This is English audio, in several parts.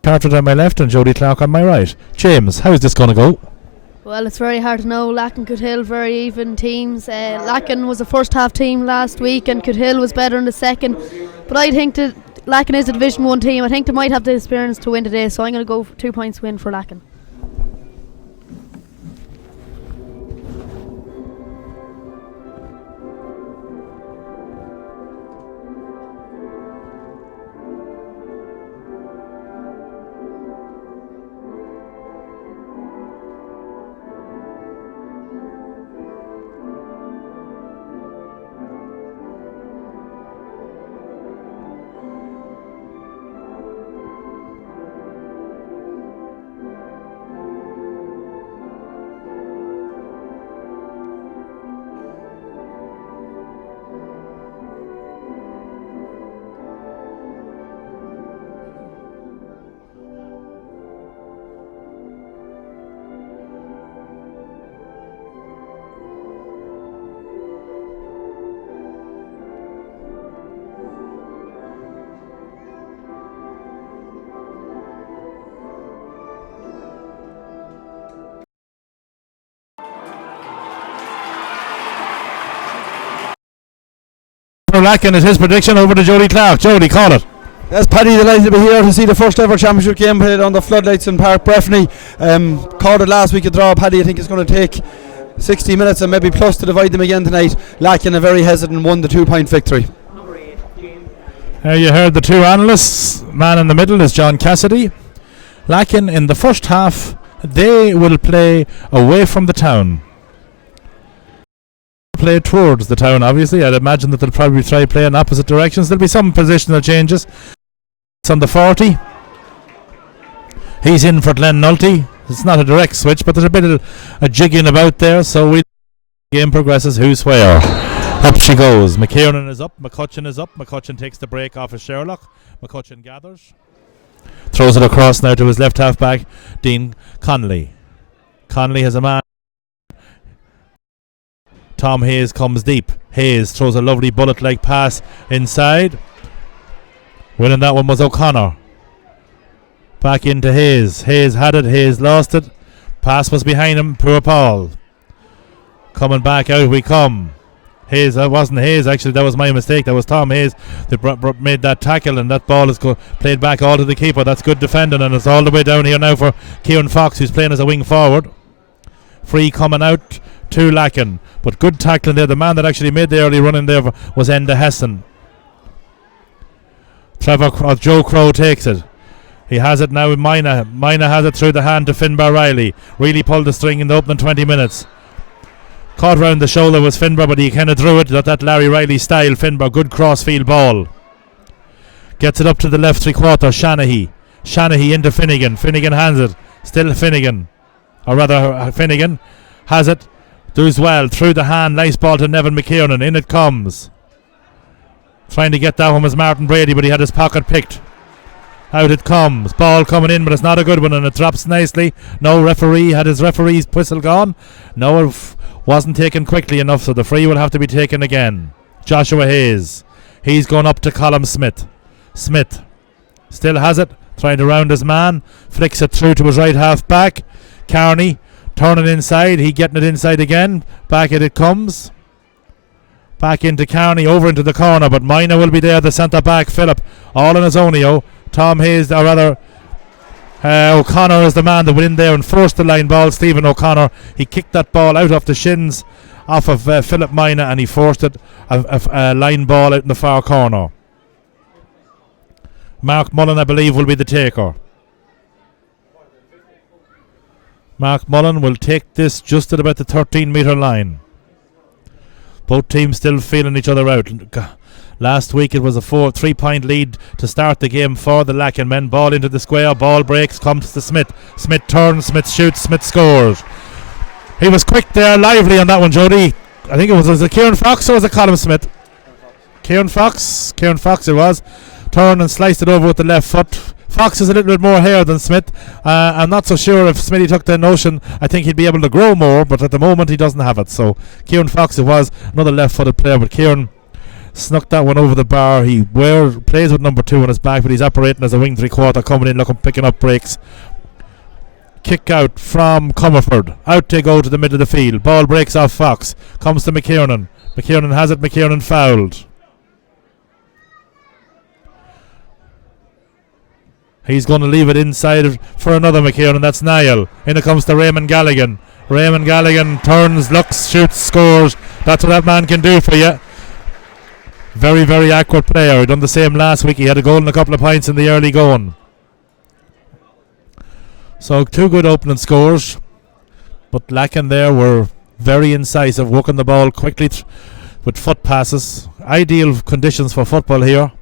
Carteret on my left and Jody Clark on my right. James, how is this going to go? Well, it's very hard to know. Lacken, Cootehill, very even teams. Lacken was a first half team last week and Cootehill was better in the second. But I think that Lacken is a Division 1 team. I think they might have the experience to win today, so I'm going to go for 2 points win for Lacken. Lacken is his prediction. Over to Jody Clark. Jody, call it. Yes, Paddy, delighted to be here to see the first ever championship game played on the floodlights in Park Breffni. Called it last week a draw. Paddy, I think it's going to take 60 minutes and maybe plus to divide them again tonight. Lacken, a very hesitant, won the 2-point victory. You heard the two analysts. Man in the middle is John Cassidy. Lacken in the first half, they will play away from the town. Play towards the town, obviously. I'd imagine that they'll probably try play in opposite directions. There'll be some positional changes. It's on the 40. He's in for Glenn Nulty. It's not a direct switch, but there's a bit of a jigging about there, so the game progresses. Who's where? Up she goes. McKiernan is up. McCutcheon is up. McCutcheon takes the break off of Sherlock. McCutcheon gathers. Throws it across now to his left half back, Dean Connolly. Connolly has a man. Tom Hayes comes deep. Hayes throws a lovely bullet-like pass inside. Winning that one was O'Connor. Back into Hayes. Hayes had it. Hayes lost it. Pass was behind him. Poor Paul. Coming back out we come. Hayes, that wasn't Hayes actually, that was my mistake. That was Tom Hayes that made that tackle, and that ball is played back all to the keeper. That's good defending, and it's all the way down here now for Kieran Fox, who's playing as a wing forward. Free coming out to Lacken, but good tackling there. The man that actually made the early run in there was Enda Hessen. Joe Crow takes it. He has it now with Mina. Mina has it through the hand to Finbar Riley. Really pulled the string in the opening 20 minutes. Caught round the shoulder was Finbar, but he kind of drew it. That Larry Riley style. Finbar, good crossfield ball. Gets it up to the left 3/4. Shanahy into Finnegan. Finnegan hands it. Still Finnegan. Or rather, Finnegan has it. Does well. Through the hand. Nice ball to Nevin McKiernan. In it comes. Trying to get that one was Martin Brady, but he had his pocket picked. Out it comes. Ball coming in, but it's not a good one, and it drops nicely. No referee. Had his referee's whistle gone? No, it wasn't taken quickly enough, so the free will have to be taken again. Joshua Hayes. He's going up to Colm Smith. Smith still has it. Trying to round his man. Flicks it through to his right half back. Carney turning inside. He getting it inside again. Back it comes. Back into Carney. Over into the corner, but Mina will be there. The centre back, Phillip. All on his own. Tom Hayes, or rather O'Connor is the man that went in there and forced the line ball. Stephen O'Connor, he kicked that ball out off the shins off of Philip Mina, and he forced it a line ball out in the far corner. Mark Mullen, I believe, will be the taker. Mark Mullen will take this just at about the 13-metre line. Both teams still feeling each other out. Last week it was a 3-point lead to start the game for the Lacken men. Ball into the square, ball breaks, comes to Smith. Smith turns, Smith shoots, Smith scores. He was quick there, lively on that one, Jody. I think was it Kieran Fox or was it Colm Smith? Kieran Fox it was. Turned and sliced it over with the left foot. Fox has a little bit more hair than Smith. I'm not so sure if Smithy took the notion. I think he'd be able to grow more, but at the moment he doesn't have it. So Kieran Fox it was, another left-footed player, but Kieran Snuck that one over the bar. He plays with number 2 on his back, but he's operating as a wing 3/4, coming in, picking up breaks. Kick out from Comerford. Out they go to the middle of the field. Ball breaks off Fox. Comes to McKiernan. McKiernan has it. McKiernan fouled. He's going to leave it inside for another McKiernan. That's Niall. In it comes to Raymond Galligan. Raymond Galligan turns, looks, shoots, scores. That's what that man can do for you. Very, very accurate player. He done the same last week. He had a goal and a couple of points in the early going. So 2 good opening scores. But Lacken there were very incisive, working the ball quickly with foot passes. Ideal conditions for football here.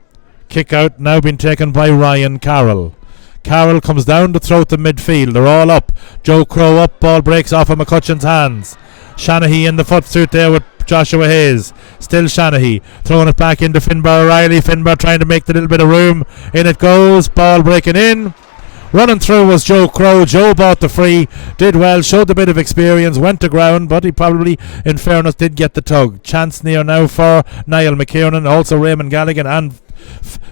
Kick out now being taken by Ryan Carroll. Carroll comes down to throw to midfield. They're all up. Joe Crow up. Ball breaks off of McCutcheon's hands. Shanahy in the foot suit there with Joshua Hayes. Still Shanahy throwing it back into Finbar O'Reilly. Finbar trying to make the little bit of room. In it goes. Ball breaking in. Running through was Joe Crow. Joe bought the free. Did well. Showed a bit of experience. Went to ground, but he probably, in fairness, did get the tug. Chance near now for Niall McKiernan. Also Raymond Galligan and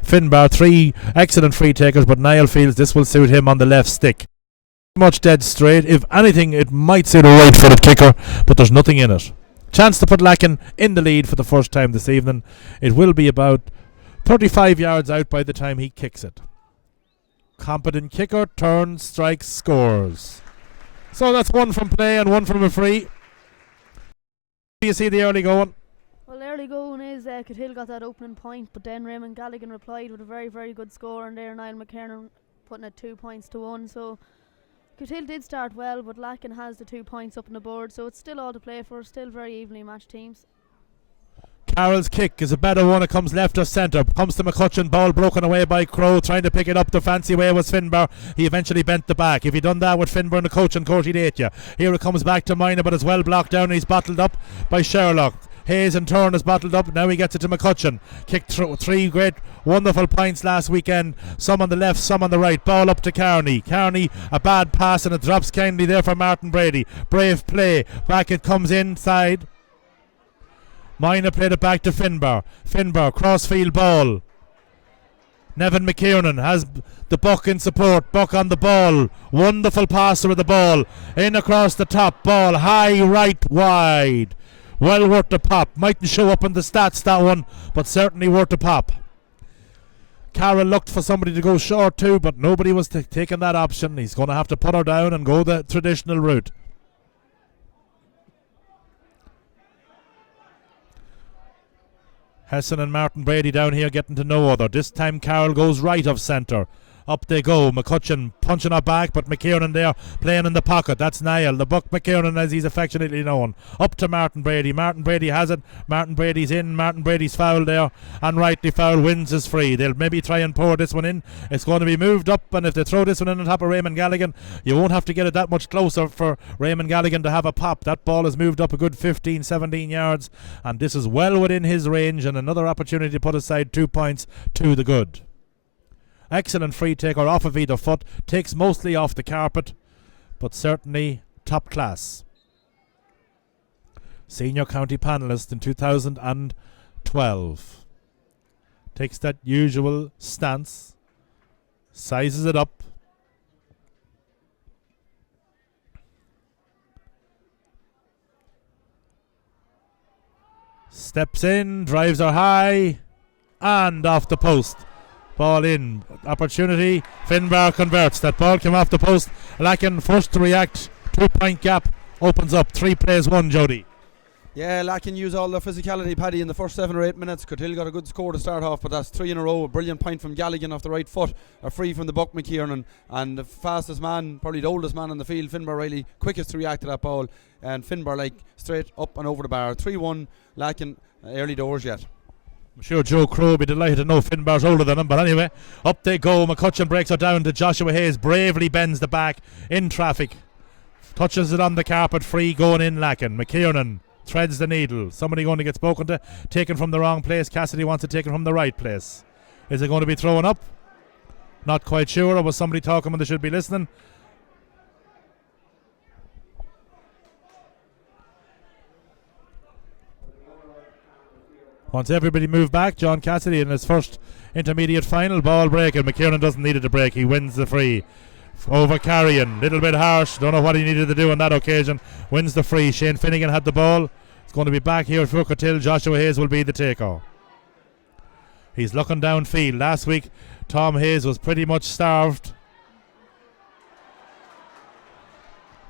Finbar. 3 excellent free takers, but Niall feels this will suit him on the left stick. Much dead straight. If anything, it might suit a right-footed kicker, but there's nothing in it. Chance to put Lacken in the lead for the first time this evening. It will be about 35 yards out by the time he kicks it. Competent kicker, turns, strikes, scores. So that's 1 from play and 1 from a free. Do you see the early going? Well, early going is Cootehill got that opening point, but then Raymond Galligan replied with a very, very good score, and there Niall McKiernan putting it 2 points to 1. So Cootehill did start well, but Lacken has the 2 points up on the board, so it's still all to play for. Still very evenly matched teams. Carroll's kick is a better one. It comes left of centre. Comes to McCutcheon. Ball broken away by Crow. Trying to pick it up the fancy way was Finbar. He eventually bent the back. If he'd done that with Finbar in the coaching court, he'd ate you. Here it comes back to Minor, but it's well blocked down. He's bottled up by Sherlock. Hayes in turn is bottled up. Now he gets it to McCutcheon. Kicked 3 great, wonderful points last weekend. Some on the left, some on the right. Ball up to Kearney. Kearney, a bad pass, and it drops kindly there for Martin Brady. Brave play. Back it comes inside. Minor played it back to Finbar. Finbar, crossfield ball. Nevin McKiernan has the Buck in support. Buck on the ball. Wonderful passer of the ball. In across the top. Ball high, right, wide. Well worth the pop. Mightn't show up in the stats, that one, but certainly worth the pop. Carroll looked for somebody to go short too, but nobody was taking that option. He's going to have to put her down and go the traditional route. Hesson and Martin Brady down here getting to know other. This time Carroll goes right of centre. Up they go. McCutcheon punching her back, but McKiernan there playing in the pocket. That's Niall, the Buck McKiernan as he's affectionately known. Up to Martin Brady. Martin Brady has it. Martin Brady's in. Martin Brady's foul there, and rightly foul. Wins is free. They'll maybe try and pour this one in. It's going to be moved up, and if they throw this one in on top of Raymond Galligan, you won't have to get it that much closer for Raymond Galligan to have a pop. That ball is moved up a good 15-17 yards, and this is well within his range, and another opportunity to put aside 2 points to the good. Excellent free taker off of either foot. Takes mostly off the carpet, but certainly top class. Senior county panelist in 2012. Takes that usual stance. Sizes it up. Steps in, drives her high, and off the post. Ball in. Opportunity. Finbar converts. That ball came off the post. Lacken first to react. 2 point gap opens up. 3 plays 1, Jody. Yeah, Lacken used all their physicality, Paddy, in the first 7 or 8 minutes. Cootehill got a good score to start off, but that's 3 in a row. A brilliant point from Galligan off the right foot. A free from the Buck McKiernan. And the fastest man, probably the oldest man on the field, Finbar Riley, quickest to react to that ball. And Finbar, straight up and over the bar. 3-1, Lacken, early doors yet. I'm sure Joe Crow will be delighted to know Finbar's older than him, but anyway, up they go. McCutcheon breaks her down to Joshua Hayes. Bravely bends the back in traffic. Touches it on the carpet, free going in Lacken. McKiernan threads the needle. Somebody going to get spoken to. Taken from the wrong place. Cassidy wants it taken from the right place. Is it going to be thrown up? Not quite sure. Or was somebody talking when they should be listening? Once everybody moved back, John Cassidy in his first intermediate final, ball breaking. McKiernan doesn't need it to break, he wins the free. Over Carrion, little bit harsh, don't know what he needed to do on that occasion. Wins the free. Shane Finnegan had the ball. It's going to be back here for Cootehill. Joshua Hayes will be the taker. He's looking downfield. Last week Tom Hayes was pretty much starved.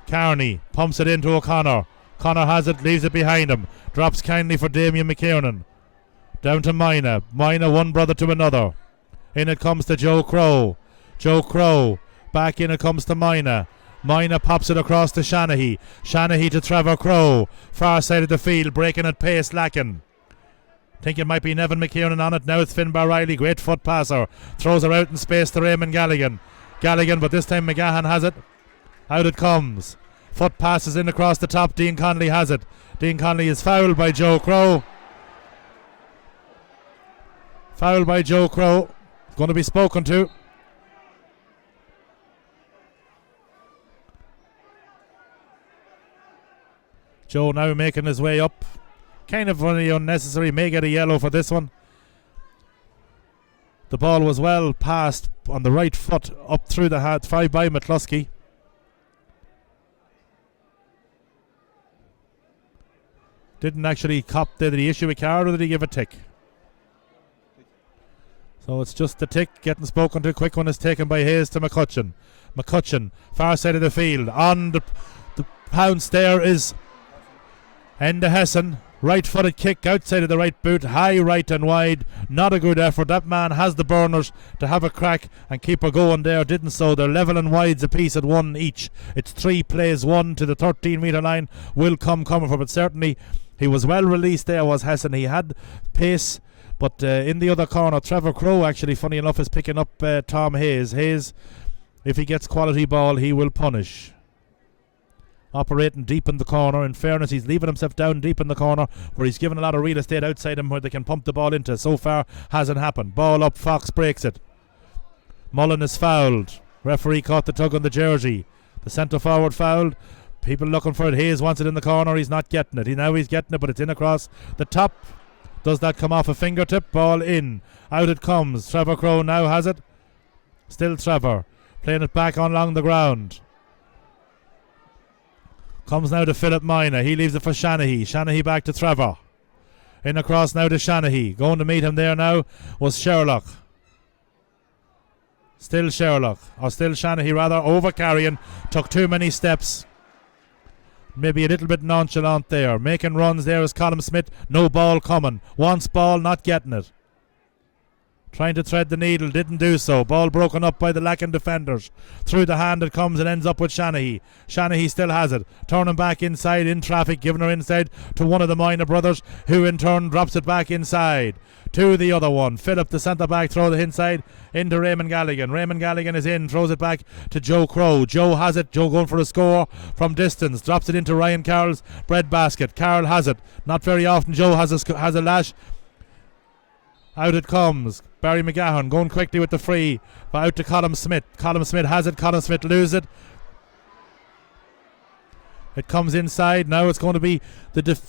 Carney pumps it into O'Connor. Connor has it, leaves it behind him. Drops kindly for Damien McKiernan. Down to Mina. Mina, one brother to another. In it comes to Joe Crow. Joe Crow. Back in it comes to Mina. Mina pops it across to Shanahy. Shanahy to Trevor Crow. Far side of the field, breaking at pace, Lacken. Think it might be Nevin McKiernan on it. Now it's Finbar Riley. Great foot passer. Throws her out in space to Raymond Galligan. Galligan, but this time McGahan has it. Out it comes. Foot passes in across the top. Dean Conley has it. Dean Conley is fouled by Joe Crow. Fouled by Joe Crow. Going to be spoken to. Joe now making his way up. Kind of really unnecessary. May get a yellow for this one. The ball was well passed on the right foot up through the hat. 5 by McCluskey. Didn't actually cop. Did he issue a card or did he give a tick? So it's just the tick getting spoken to. Quick one is taken by Hayes to McCutcheon. McCutcheon, far side of the field. On the pounce there is Enda Hessen. Right footed kick outside of the right boot. High right and wide. Not a good effort. That man has the burners to have a crack and keep her going there. Didn't so. They're level and wides apiece at 1 each. It's 3 plays. 1 to the 13 metre line will come coming for, but certainly he was well released there, was Hessen. He had pace. But in the other corner, Trevor Crow, actually, funny enough, is picking up Tom Hayes. Hayes, if he gets quality ball, he will punish. Operating deep in the corner. In fairness, he's leaving himself down deep in the corner where he's given a lot of real estate outside him where they can pump the ball into. So far, hasn't happened. Ball up, Fox breaks it. Mullen is fouled. Referee caught the tug on the jersey. The centre forward fouled. People looking for it. Hayes wants it in the corner. He's not getting it. Now he's getting it, but it's in across the top. Does that come off a fingertip? Ball in. Out it comes. Trevor Crow now has it. Still Trevor. Playing it back on along the ground. Comes now to Philip Mina. He leaves it for Shanahy. Shanahy back to Trevor. In across now to Shanahy. Going to meet him there now was Sherlock. Still Sherlock. Or still Shanahy rather. Over Carrion. Took too many steps. Maybe a little bit nonchalant there. Making runs there is Colin Smith. No ball coming. Wants ball, not getting it. Trying to thread the needle, didn't do so. Ball broken up by the Lacken defenders. Through the hand it comes and ends up with Shanahy. Shanahy still has it. Turning back inside in traffic, giving her inside to one of the Minor brothers, who in turn drops it back inside to the other one. Philip, the centre back, throws it inside into Raymond Galligan. Raymond Galligan is in, throws it back to Joe Crow. Joe has it. Joe going for a score from distance. Drops it into Ryan Carroll's bread basket. Carroll has it. Not very often Joe has a lash. Out it comes. Barry McGahan going quickly with the free. But out to Colin Smith. Colin Smith has it. Colin Smith loses it. It comes inside. Now it's going to be the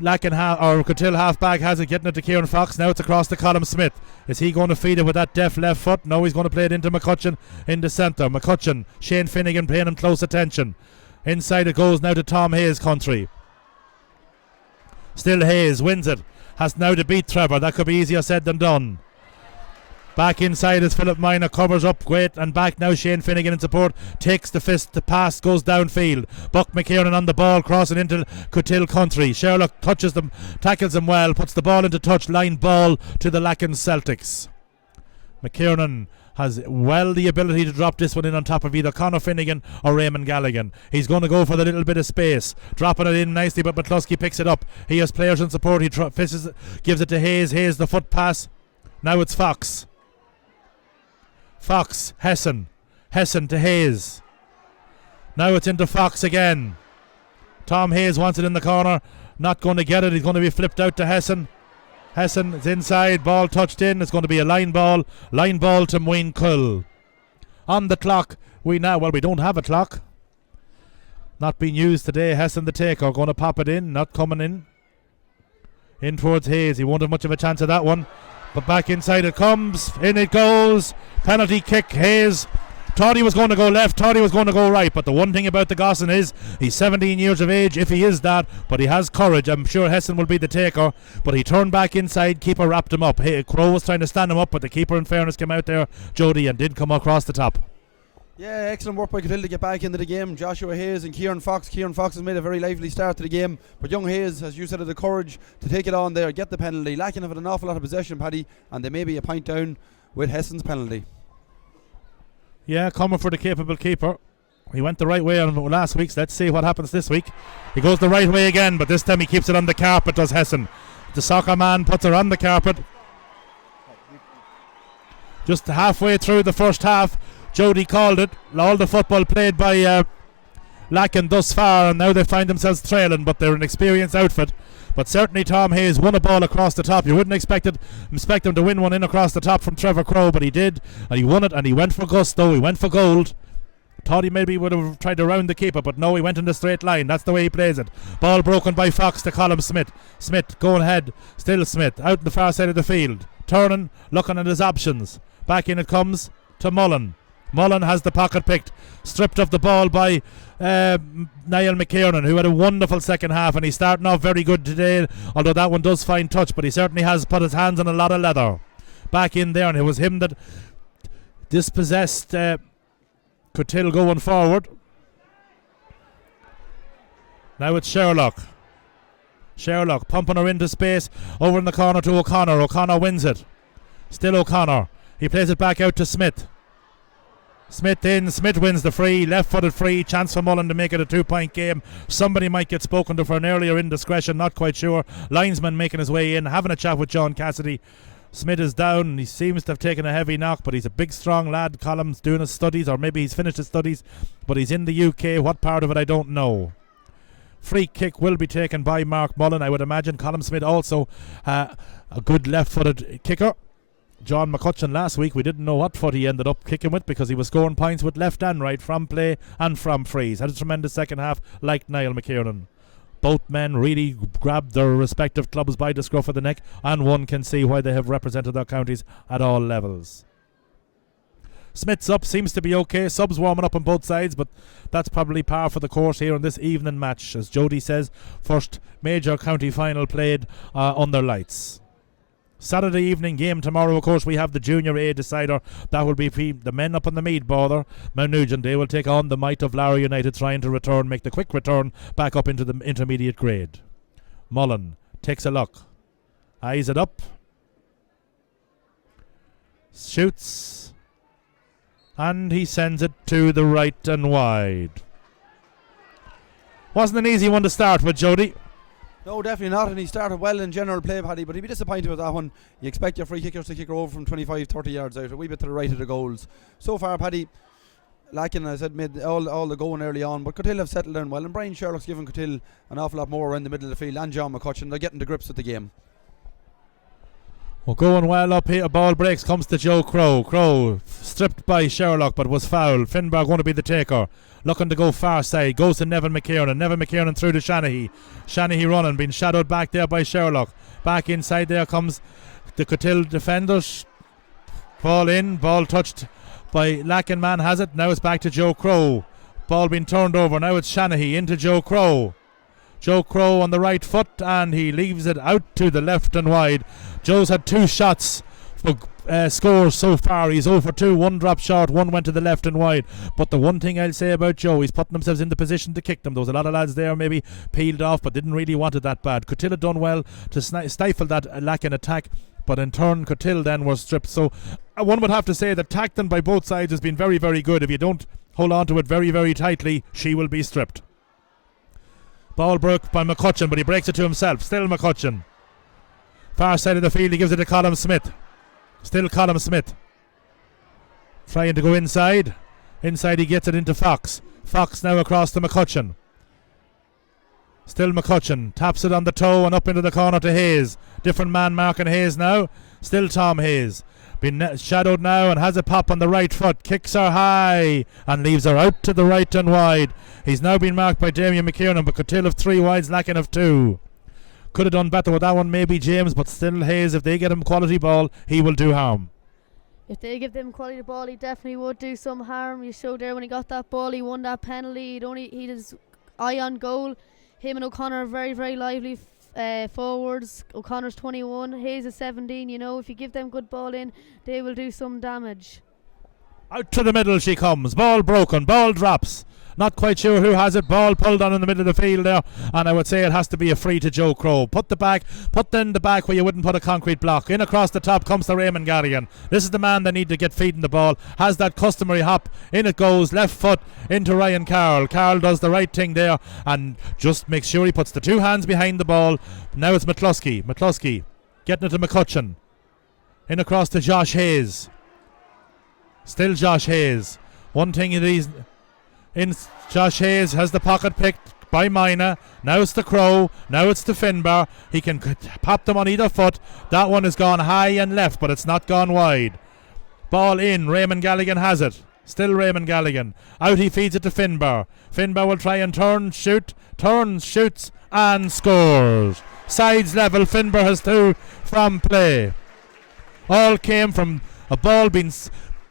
Lacken or Cootehill half-back has it, getting it to Kieran Fox. Now it's across to Colin Smith. Is he going to feed it with that deft left foot? No, he's going to play it into McCutcheon in the centre. McCutcheon, Shane Finnegan paying him close attention. Inside it goes now to Tom Hayes' country. Still Hayes wins it. Has now to beat Trevor. That could be easier said than done. Back inside is Philip Mina, covers up great, and back now Shane Finnegan in support. Takes the fist, the pass goes downfield. Buck McKiernan on the ball, crossing into Cootehill country. Sherlock touches them, tackles them well, puts the ball into touch, line ball to the Lacken Celtics. McKiernan has well the ability to drop this one in on top of either Conor Finnegan or Raymond Galligan. He's going to go for the little bit of space, dropping it in nicely, but McCluskey picks it up. He has players in support. He gives it to Hayes. Hayes the foot pass. Now it's Fox. Fox, Hessen to Hayes. Now it's into Fox again. Tom Hayes wants it in the corner. Not going to get it. He's going to be flipped out to Hessen. Hessen is inside, ball touched in. It's going to be a line ball to Muine Cull. On the clock, we don't have a clock. Not being used today. Hessen the taker, going to pop it in, not coming in. In towards Hayes. He won't have much of a chance of that one. But back inside it comes. In it goes. Penalty kick. Hayes thought he was going to go left, thought he was going to go right. But the one thing about the Gosson is he's 17 years of age, if he is that. But he has courage. I'm sure Hessen will be the taker. But he turned back inside. Keeper wrapped him up. Crow was trying to stand him up. But the keeper, in fairness, came out there, Jody, and did come across the top. Yeah, excellent work by Cootehill to get back into the game. Joshua Hayes and Kieran Fox. Kieran Fox has made a very lively start to the game, but young Hayes, as you said, had the courage to take it on there, get the penalty. Lacken have had an awful lot of possession, Paddy, and they may be a point down with Hessen's penalty. Yeah, coming for the capable keeper. He went the right way on last week, so let's see what happens this week. He goes the right way again, but this time he keeps it on the carpet, does Hessen. The soccer man puts her on the carpet. Just halfway through the first half, Jody called it. All the football played by Lacken thus far, and now they find themselves trailing, but they're an experienced outfit. But certainly Tom Hayes won a ball across the top. You wouldn't expect him to win one in across the top from Trevor Crow, but he did, and he won it, and he went for gusto, he went for gold. Thought he maybe would have tried to round the keeper, but no, he went in the straight line. That's the way he plays it. Ball broken by Fox to Colm Smith. Smith going ahead, still Smith, out the far side of the field, turning, looking at his options. Back in it comes to Mullen. Mullen has the pocket picked, stripped of the ball by Niall McKiernan, who had a wonderful second half, and he's starting off very good today, although that one does find touch, but he certainly has put his hands on a lot of leather. Back in there, and it was him that dispossessed Cootehill going forward. Now it's Sherlock. Sherlock pumping her into space, over in the corner to O'Connor. O'Connor wins it. Still O'Connor. He plays it back out to Smith. Smith in, Smith wins the free, left-footed free, chance for Mullen to make it a 2-point game. Somebody might get spoken to for an earlier indiscretion, not quite sure. Linesman making his way in, having a chat with John Cassidy. Smith is down, he seems to have taken a heavy knock, but he's a big strong lad. Colm's doing his studies, or maybe he's finished his studies, but he's in the UK. What part of it I don't know. Free kick will be taken by Mark Mullen, I would imagine. Colm Smith also a good left-footed kicker. John McCutcheon last week, we didn't know what foot he ended up kicking with because he was scoring points with left and right from play and from frees. Had a tremendous second half, like Niall McKiernan. Both men really grabbed their respective clubs by the scruff of the neck, and one can see why they have represented their counties at all levels. Smith's up, seems to be okay. Subs warming up on both sides, but that's probably par for the course here in this evening match. As Jody says, first major county final played under lights. Saturday evening game tomorrow, of course, we have the Junior A decider. That will be the men up on the Mead border. Mount Nugent, they will take on the might of Larry United, trying to make the quick return back up into the intermediate grade. Mullen takes a look, eyes it up, shoots, and he sends it to the right and wide. Wasn't an easy one to start with, Jody. No, definitely not, and he started well in general play, Paddy, but he'd be disappointed with that one. You expect your free kickers to kick her over from 25-30 yards out, a wee bit to the right of the goals. So far, Paddy, Lacken, as I said, made all the going early on, but Cootehill have settled down well, and Brian Sherlock's given Cootehill an awful lot more around the middle of the field, and John McCutcheon. They're getting to grips with the game. Well, going well up here. Ball breaks, comes to Joe Crow. Crow stripped by Sherlock, but was fouled. Finbar going to be the taker. Looking to go far side. Goes to Nevin McKiernan. Nevin McKiernan through to Shanahy. Shanahy running, being shadowed back there by Sherlock. Back inside there comes the Cootehill defenders. Ball in. Ball touched by Lacken. Man has it. Now it's back to Joe Crow. Ball being turned over. Now it's Shanahy into Joe Crow. Joe Crow on the right foot, and he leaves it out to the left and wide. Joe's had 2 shots for scores so far. He's 0 for 2, 1 dropped short, 1 went to the left and wide. But the one thing I'll say about Joe, he's putting themselves in the position to kick them. There was a lot of lads there maybe peeled off, but didn't really want it that bad. Cootehill had done well to stifle that Lacken attack, but in turn Cootehill then was stripped. So one would have to say that tackling by both sides has been very, very good. If you don't hold on to it very, very tightly, she will be stripped. Ball broke by McCutcheon, but he breaks it to himself. Still McCutcheon. Far side of the field, he gives it to Colm Smith. Still Colm Smith. Trying to go inside. Inside he gets it into Fox. Fox now across to McCutcheon. Still McCutcheon. Taps it on the toe and up into the corner to Hayes. Different man marking Hayes now. Still Tom Hayes. Been shadowed now and has a pop on the right foot. Kicks her high and leaves her out to the right and wide. He's now been marked by Damien McKiernan, but Cootehill of 3 wides, Lacken of 2. Could have done better with that one, maybe James, but still Hayes, if they get him quality ball, he will do harm. If they give them quality ball, he definitely would do some harm. You showed there when he got that ball, he won that penalty. He had his eye on goal. Him and O'Connor are very, very lively forwards. O'Connor's 21, Hayes is 17. You know, if you give them good ball in, they will do some damage. Out to the middle she comes. Ball broken. Ball drops. Not quite sure who has it. Ball pulled on in the middle of the field there, and I would say it has to be a free to Joe Crow. Put in the back where you wouldn't put a concrete block. In across the top comes to Raymond Galligan. This is the man they need to get feeding the ball. Has that customary hop. In it goes, left foot into Ryan Carroll. Carroll does the right thing there and just makes sure he puts the two hands behind the ball. Now it's McCluskey. McCluskey getting it to McCutcheon. In across to Josh Hayes. Still Josh Hayes. One thing Josh Hayes has the pocket picked by Mina. Now it's the Crow. Now it's the Finbar. He can pop them on either foot. That one has gone high and left, but it's not gone wide. Ball in. Raymond Galligan has it. Still Raymond Galligan. Out he feeds it to Finbar. Finbar will try and turns, shoots, and scores. Sides level. Finbar has 2 from play. All came from a ball being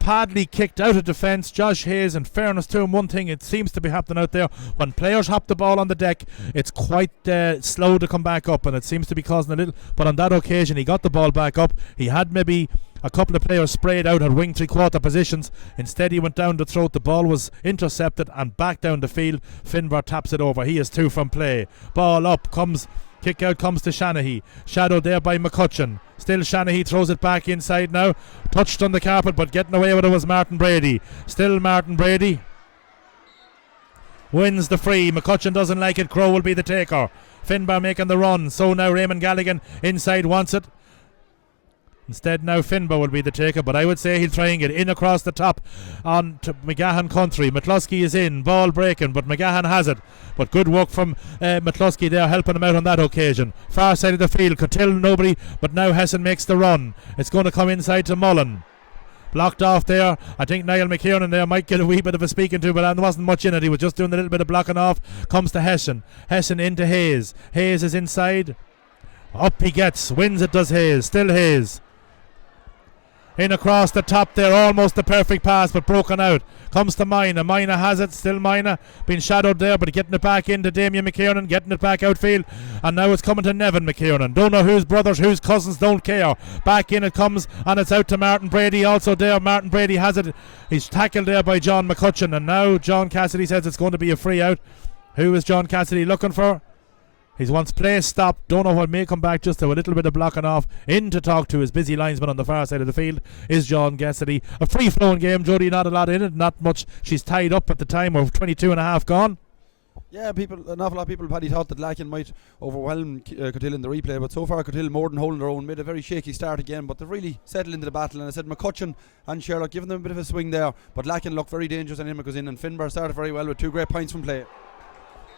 badly kicked out of defence. Josh Hayes, in fairness to him, one thing it seems to be happening out there, when players hop the ball on the deck, it's quite slow to come back up, and it seems to be causing a little, but on that occasion he got the ball back up. He had maybe a couple of players sprayed out at wing 3/4 positions. Instead he went down the throat. The ball was intercepted and back down the field. Finbar taps it over. He has 2 from play. Ball up comes. Kick out comes to Shanahy. Shadowed there by McCutcheon. Still Shanahy throws it back inside now. Touched on the carpet, but getting away with it was Martin Brady. Still Martin Brady wins the free. McCutcheon doesn't like it. Crow will be the taker. Finbar making the run. So now Raymond Galligan inside wants it. Instead now Finbar will be the taker, but I would say he'll try and get in across the top on to McGahan country. McCluskey is in, ball breaking, but McGahan has it. But good work from McCluskey there, helping him out on that occasion. Far side of the field, Cootehill nobody, but now Hessen makes the run. It's going to come inside to Mullen. Blocked off there. I think Niall McKiernan there might get a wee bit of a speaking to, but there wasn't much in it. He was just doing a little bit of blocking off. Comes to Hessen. Hessen into Hayes. Hayes is inside. Up he gets. Wins it does Hayes. Still Hayes. In across the top there, almost the perfect pass, but broken out. Comes to Mina. Mina has it. Still Mina. Been shadowed there, but getting it back into Damien McKiernan. Getting it back outfield. And now it's coming to Nevin McKiernan. Don't know whose brothers, whose cousins, don't care. Back in it comes, and it's out to Martin Brady also there. Martin Brady has it. He's tackled there by John McCutcheon. And now John Cassidy says it's going to be a free out. Who is John Cassidy looking for? He wants play stopped. Don't know what may come back. Just a little bit of blocking off. In to talk to his busy linesman on the far side of the field is John Cassidy. A free flowing game, Jody. Not a lot in it. Not much. She's tied up at the time of 22 and a half gone. Yeah, an awful lot of people, Paddy, thought that Lacken might overwhelm Cootehill in the replay, but so far Cootehill more than holding their own. Made a very shaky start again, but they've really settled into the battle. And I said McCutcheon and Sherlock giving them a bit of a swing there, but Lacken looked very dangerous, and Emma goes in, and Finbar started very well with 2 great points from play.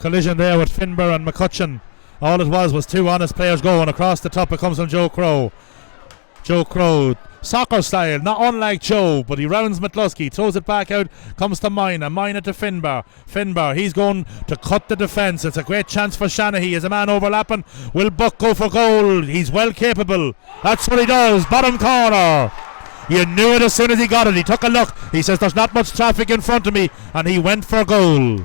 Collision there with Finbar and McCutcheon. All it was 2 honest players going across the top. It comes from Joe Crow. Joe Crow, soccer style, not unlike Joe, but he rounds McCluskey, throws it back out, comes to Mina to Finbar. Finbar, he's going to cut the defence. It's a great chance for Shanahy. Is a man overlapping? Will Buck go for goal? He's well capable. That's what he does. Bottom corner. You knew it as soon as he got it. He took a look. He says there's not much traffic in front of me, and he went for goal.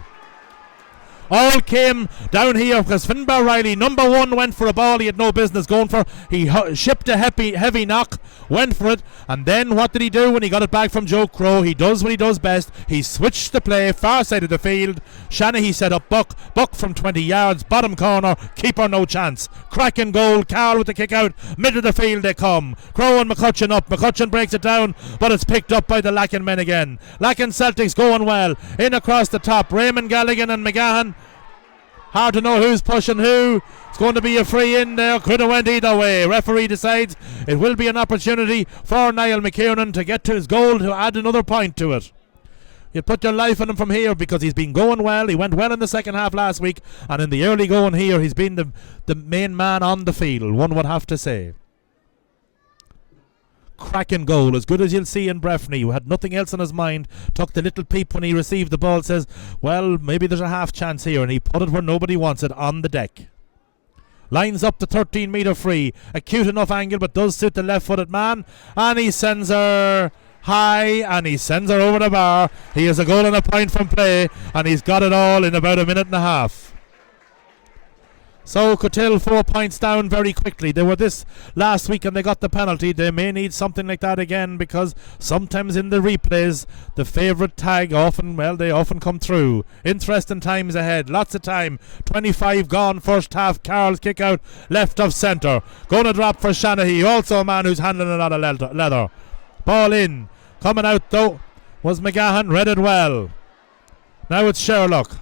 All came down here because Finbar Riley, number 1, went for a ball he had no business going for. He shipped a heavy knock, went for it, and then what did he do when he got it back from Joe Crow? He does what he does best. He switched the play, far side of the field. Shanahy set up Buck from 20 yards, bottom corner, keeper no chance. Cracking goal, Carl with the kick out, middle of the field they come. Crow and McCutcheon up. McCutcheon breaks it down, but it's picked up by the Lacken men again. Lacken Celtics going well. In across the top, Raymond Galligan and McGahan. Hard to know who's pushing who. It's going to be a free in there. Could have went either way. Referee decides it will be an opportunity for Niall McKiernan to get to his goal to add another point to it. You put your life on him from here because he's been going well. He went well in the second half last week, and in the early going here he's been the main man on the field, one would have to say. Cracking goal, as good as you'll see in Breffney, who had nothing else on his mind, took the little peep when he received the ball, says, well, maybe there's a half chance here, and he put it where nobody wants it, on the deck. Lines up the 13 metre free. A cute enough angle, but does suit the left-footed man. And he sends her high, and he sends her over the bar. He has a goal and a point from play, and he's got it all in about a minute and a half. So Cootehill 4 points down very quickly. They were this last week and they got the penalty. They may need something like that again, because sometimes in the replays the favourite tag they often come through. Interesting times ahead. Lots of time. 25 gone first half. Carroll's kick out left of centre. Gonna drop for Shanahy, also a man who's handling a lot of leather. Ball in. Coming out though was McGahan. Read it well. Now it's Sherlock.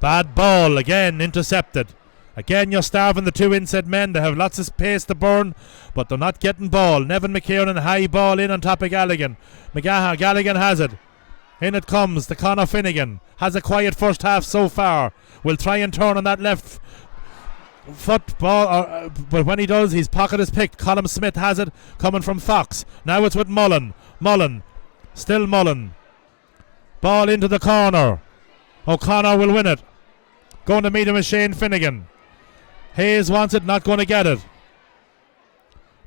Bad ball again, intercepted. Again, you're starving the two inside men. They have lots of pace to burn, but they're not getting ball. Nevin McKiernan, high ball in on top of Galligan. Galligan has it. In it comes to Conor Finnegan. Has a quiet first half so far. Will try and turn on that left football, but when he does, his pocket is picked. Colm Smith has it, coming from Fox. Now it's with Mullen. Still Mullen. Ball into the corner. O'Connor will win it. Going to meet him is Shane Finnegan. Hayes wants it, not going to get it.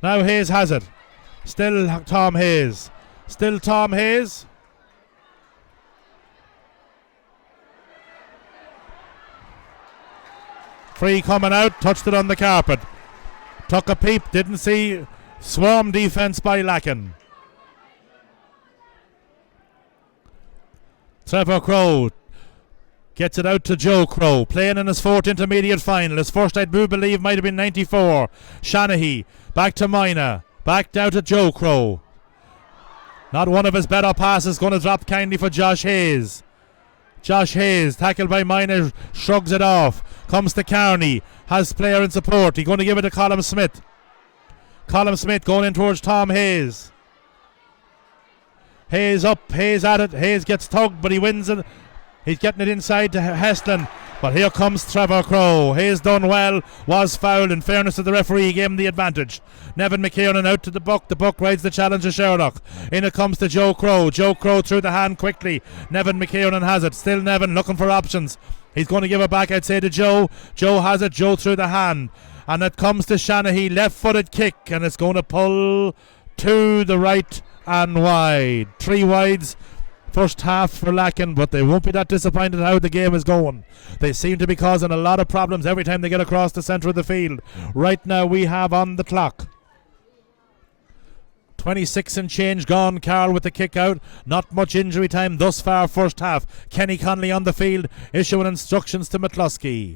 Now Hayes has it. Still Tom Hayes. Free coming out, touched it on the carpet. Took a peep, didn't see. Swarm defence by Lacken. Trevor Crowe gets it out to Joe Crowe, playing in his fourth intermediate final. His first, I do believe, might have been 94. Shanahy, back to Mina, back down to Joe Crowe. Not one of his better passes, going to drop kindly for Josh Hayes. Tackled by Mina, shrugs it off. Comes to Carney, has player in support. He's going to give it to Colm Smith. Colm Smith going in towards Tom Hayes. Hayes up, Hayes at it. Hayes gets tugged, but he wins it. He's getting it inside to Heston, but here comes Trevor Crowe. Hayes done well, was fouled. In fairness to the referee, he gave him the advantage. Nevin McKiernan out to the buck. The buck rides the challenge to Sherlock. In it comes to Joe Crowe. Joe Crowe through the hand quickly. Nevin McKiernan has it. Still Nevin looking for options. He's going to give it back, I'd say, to Joe. Joe has it. Joe through the hand. And it comes to Shanahy. Left-footed kick, and it's going to pull to the right and wide. 3 wides. First half for Lacken, but they won't be that disappointed how the game is going. They seem to be causing a lot of problems every time they get across the centre of the field. Right now we have on the clock 26 and change gone. Carroll with the kick out. Not much injury time thus far first half. Kenny Connolly on the field issuing instructions to McCluskey.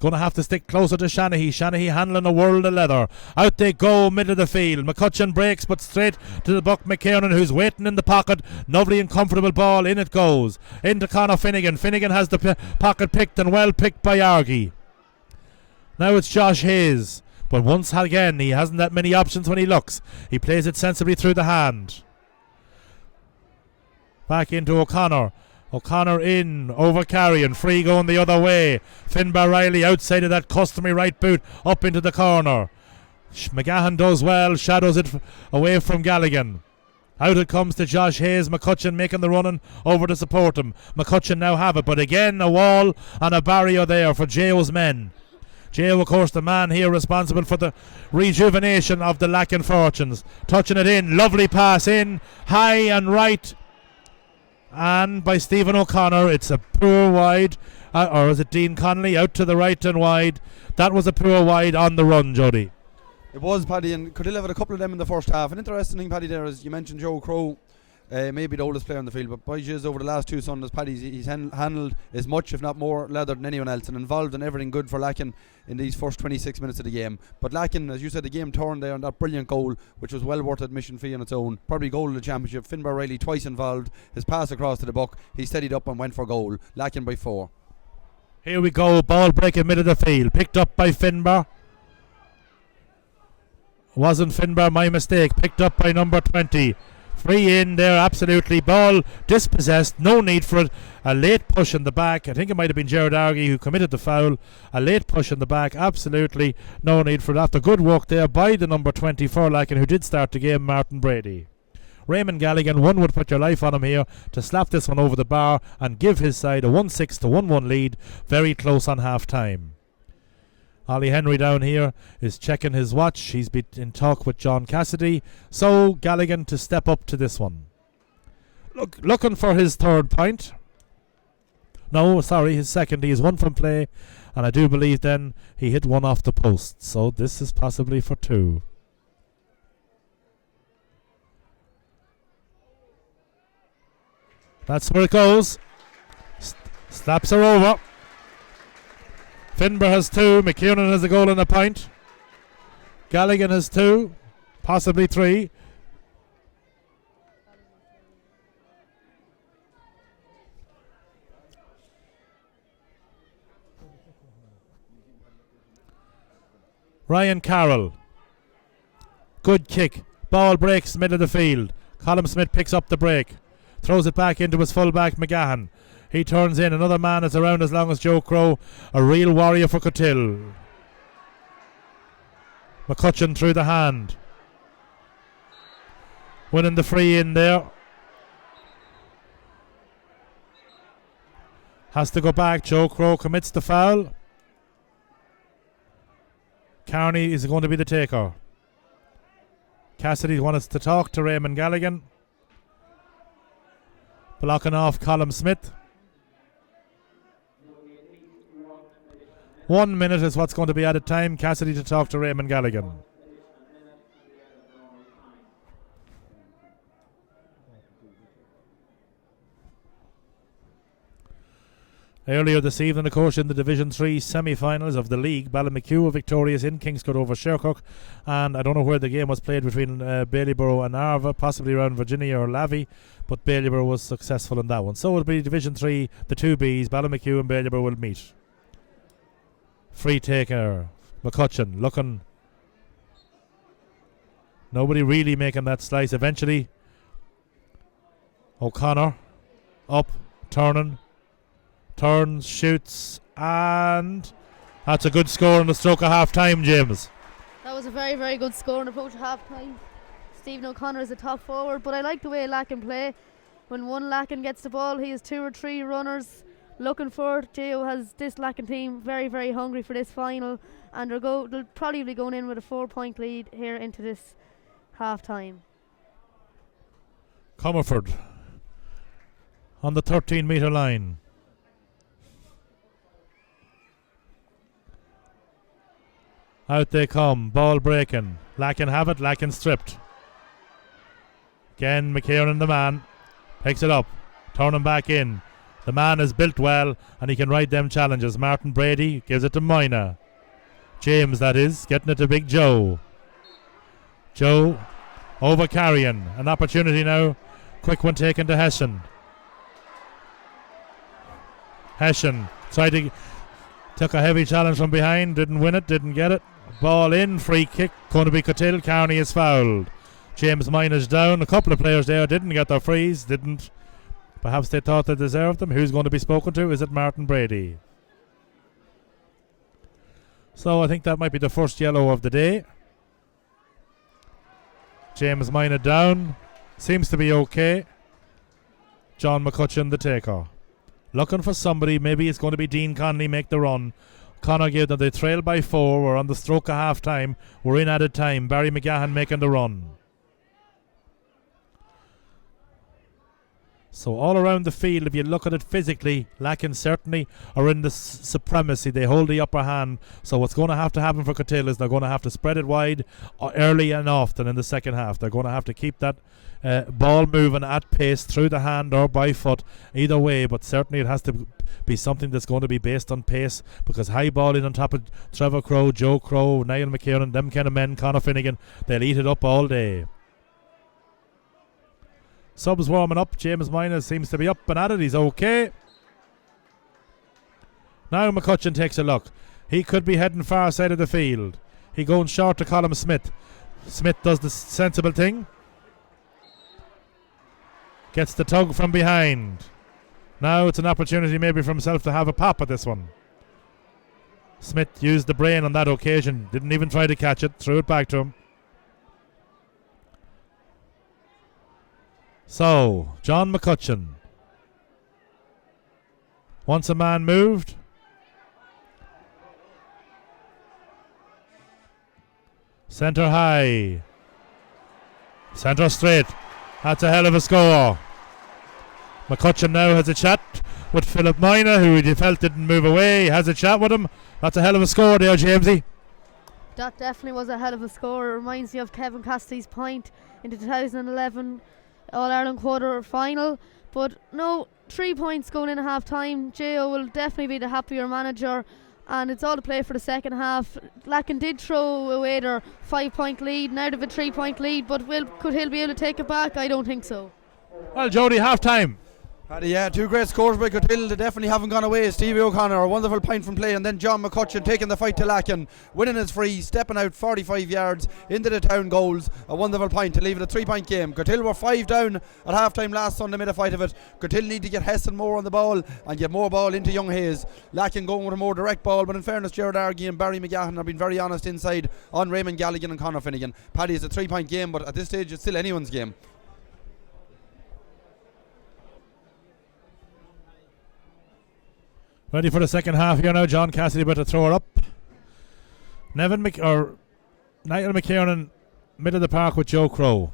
Going to have to stick closer to Shanahy. Shanahy handling a world of leather. Out they go, middle of the field. McCutcheon breaks, but straight to the buck McKiernan, who's waiting in the pocket. Lovely and comfortable ball. In it goes. Into Conor Finnegan. Finnegan has the pocket picked, and well picked by Argy. Now it's Josh Hayes. But once again, he hasn't that many options when he looks. He plays it sensibly through the hand. Back into O'Connor. O'Connor in, over carrying, free going the other way. Finbar Riley outside of that customary right boot, up into the corner. McGahan does well, shadows it away from Galligan. Out it comes to Josh Hayes. McCutcheon making the running over to support him. McCutcheon now have it, but again a wall and a barrier there for Jao's men. Jao, of course, the man here responsible for the rejuvenation of the Lacken fortunes. Touching it in, lovely pass in, high and right. And by Stephen O'Connor, it's a poor wide, or is it Dean Connolly out to the right and wide? That was a poor wide on the run, Jody. It was, Paddy, and Cootehill had a couple of them in the first half. An interesting thing, Paddy, there is you mentioned Joe Crowe, maybe the oldest player on the field, but by Giz over the last 2 Sundays, Paddy, he's handled as much, if not more, leather than anyone else, and involved in everything good for Lacken in these first 26 minutes of the game. But Lacken, as you said, the game turned there on that brilliant goal, which was well worth admission fee on its own. Probably goal of the championship. Finbar Riley twice involved. His pass across to the buck, he steadied up and went for goal. Lacken by 4. Here we go, ball break in middle of the field, picked up by Finbar. Wasn't Finbar, my mistake. Picked up by number 20. Free in there, absolutely. Ball dispossessed, no need for it. A late push in the back. I think it might have been Gerard Argy who committed the foul. A late push in the back, absolutely no need for it. After good work there by the number 20 for Lacken, who did start the game, Martin Brady. Raymond Galligan, one would put your life on him here to slap this one over the bar and give his side a 1-6 to 1-1 lead, very close on half time. Ollie Henry down here is checking his watch. He's been in talk with John Cassidy. So Galligan to step up to this one. Looking for his third point. No, sorry, his second. He is one from play. And I do believe then he hit one off the post. So this is possibly for two. That's where it goes. Slaps her over. Finbar has two. McKiernan has a goal and a point. Galligan has two. Possibly three. Ryan Carroll. Good kick. Ball breaks middle of the field. Colm Smith picks up the break. Throws it back into his fullback McGahan. He turns in. Another man is around as long as Joe Crow. A real warrior for Cootehill. McCutcheon through the hand. Winning the free in there. Has to go back. Joe Crow commits the foul. Carney is going to be the taker. Cassidy wants to talk to Raymond Galligan. Blocking off Colm Smith. 1 minute is what's going to be added time. Cassidy to talk to Raymond Galligan. Earlier this evening, of course, in the Division 3 semi-finals of the league, Ballymacue were victorious in Kingscourt over Shercock, and I don't know where the game was played between Bailieborough and Arva, possibly around Virginia or Lavey, but Bailieborough was successful in that one. So it'll be Division 3, the two Bs, Ballymacue and Bailieborough will meet. Free taker, McCutcheon looking. Nobody really making that slice. Eventually, O'Connor up, turning. Turns, shoots, and that's a good score in the stroke of half time, James. That was a very, very good score in the approach of half time. Stephen O'Connor is a top forward, but I like the way Lacken play. When one Lacken gets the ball, he has two or three runners looking for it. Gio has this Lacken team very, very hungry for this final, and they'll probably be going in with a 4-point lead here into this half time. Comerford on the 13-metre line. Out they come, ball breaking. Lacken have it, Lacken stripped. Again, McKiernan the man. Picks it up, turning back in. The man is built well and he can ride them challenges. Martin Brady gives it to Moyna. James, that is, getting it to Big Joe. Joe over carrying. An opportunity now. Quick one taken to Hessian. Hessian tried to... Took a heavy challenge from behind, didn't win it, didn't get it. Ball in, free kick, going to be Cootehill. Carney is fouled. James Moyna's down. A couple of players there didn't get their frees, didn't. Perhaps they thought they deserved them. Who's going to be spoken to? Is it Martin Brady? So I think that might be the first yellow of the day. James Moyna down. Seems to be okay. John McCutcheon the taker. Looking for somebody. Maybe it's going to be Dean Conley make the run. Connor gave them. They trail by 4. We're on the stroke of half time. We're in added time. Barry McGahan making the run. So all around the field, if you look at it physically, Lacken certainly are in the supremacy. They hold the upper hand. So what's going to happen for Cootehill is they're going to have to spread it wide early and often in the second half. They're going to have to keep that ball moving at pace through the hand or by foot, either way. But certainly it has to be something that's going to be based on pace, because high ball in on top of Trevor Crowe, Joe Crowe, Niall McKiernan, them kind of men, Conor Finnegan, they'll eat it up all day. Subs warming up. James Moyna seems to be up and at it. He's okay. Now McCutcheon takes a look. He could be heading far side of the field. He going short to Colm Smith. Smith does the sensible thing. Gets the tug from behind. Now it's an opportunity maybe for himself to have a pop at this one. Smith used the brain on that occasion. Didn't even try to catch it. Threw it back to him. So, John McCutcheon. Once a man moved. Centre high. Centre straight. That's a hell of a score. McCutcheon now has a chat with Philip Minor, who he felt didn't move away. He has a chat with him. That's a hell of a score there, Jamesy. That definitely was a hell of a score. It reminds me of Kevin Cassidy's point in the 2011 All-Ireland quarter final. But no, 3 points going in at half time. Gio will definitely be the happier manager, and it's all to play for the second half. Lacken did throw away their 5 point lead, now they've a 3 point lead, but could Hill be able to take it back? I don't think so. Well, Jody, half time. Paddy, yeah, 2 great scores by Cootehill. They definitely haven't gone away. Stevie O'Connor, a wonderful point from play, and then John McCutcheon taking the fight to Lacken, winning his free, stepping out 45 yards into the town goals. A wonderful point to leave it a 3 point game. Cootehill were 5 down at half time last Sunday, made a fight of it. Cootehill need to get Hesson more on the ball and get more ball into Young Hayes. Lacken going with a more direct ball, but in fairness, Gerard Argy and Barry McGahan have been very honest inside on Raymond Galligan and Conor Finnegan. Paddy, is a 3 point game, but at this stage it's still anyone's game. Ready for the second half here now. John Cassidy about to throw her up. Niall McKiernan, middle of the park with Joe Crow.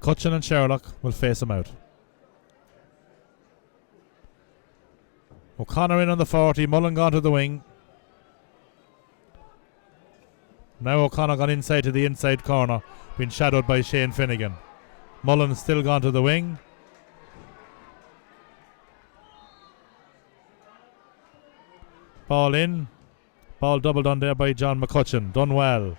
Cutchin and Sherlock will face him out. O'Connor in on the 40. Mullen gone to the wing. Now O'Connor gone inside to the inside corner, being shadowed by Shane Finnegan. Mullen still gone to the wing. Ball in. Ball doubled on there by John McCutcheon. Done well.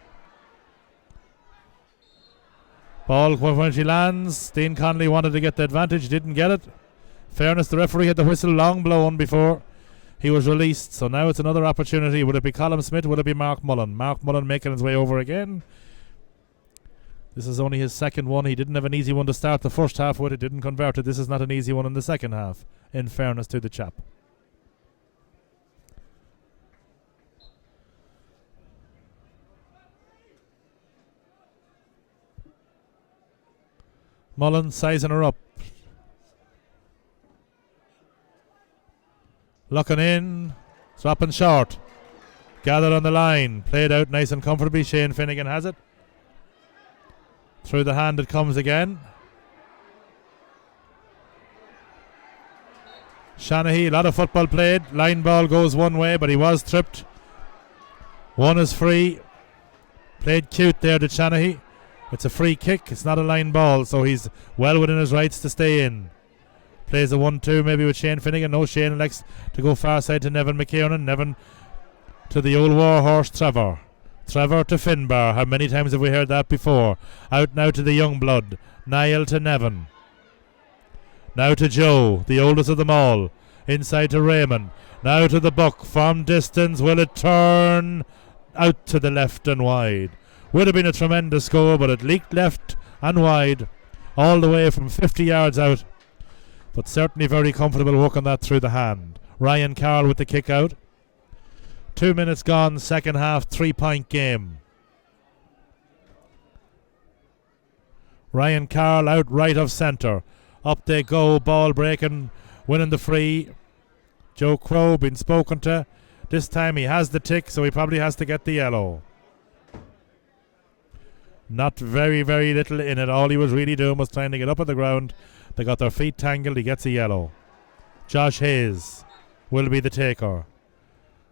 Ball when she lands. Dean Connolly wanted to get the advantage, didn't get it. Fairness, the referee had the whistle long blown before he was released, so now it's another opportunity. Will it be Colin Smith? Will it be Mark Mullen? Mark Mullen making his way over again. This is only his second one. He didn't have an easy one to start the first half with. It didn't convert it. This is not an easy one in the second half, in fairness to the chap. Mullen sizing her up. Looking in. Swapping short. Gathered on the line. Played out nice and comfortably. Shane Finnegan has it. Through the hand it comes again. Shanahy, a lot of football played. Line ball goes one way, but he was tripped. One is free. Played cute there to Shanahy. It's a free kick. It's not a line ball, so he's well within his rights to stay in. Plays a 1-2 maybe with Shane Finnegan. No, Shane elects to go far side to Nevin McKiernan. Nevin to the old warhorse Trevor. Trevor to Finbar. How many times have we heard that before? Out now to the young blood. Niall to Nevin. Now to Joe, the oldest of them all. Inside to Raymond. Now to the buck. From distance, will it turn? Out to the left and wide. Would have been a tremendous score, but it leaked left and wide all the way from 50 yards out. But certainly very comfortable working that through the hand. Ryan Carroll with the kick out. 2 minutes gone, second half, 3 point game. Ryan Carroll out right of centre. Up they go, ball breaking, winning the free. Joe Crow been spoken to. This time he has the tick, so he probably has to get the yellow. Not very, very little in it. All he was really doing was trying to get up at the ground. They got their feet tangled. He gets a yellow. Josh Hayes will be the taker.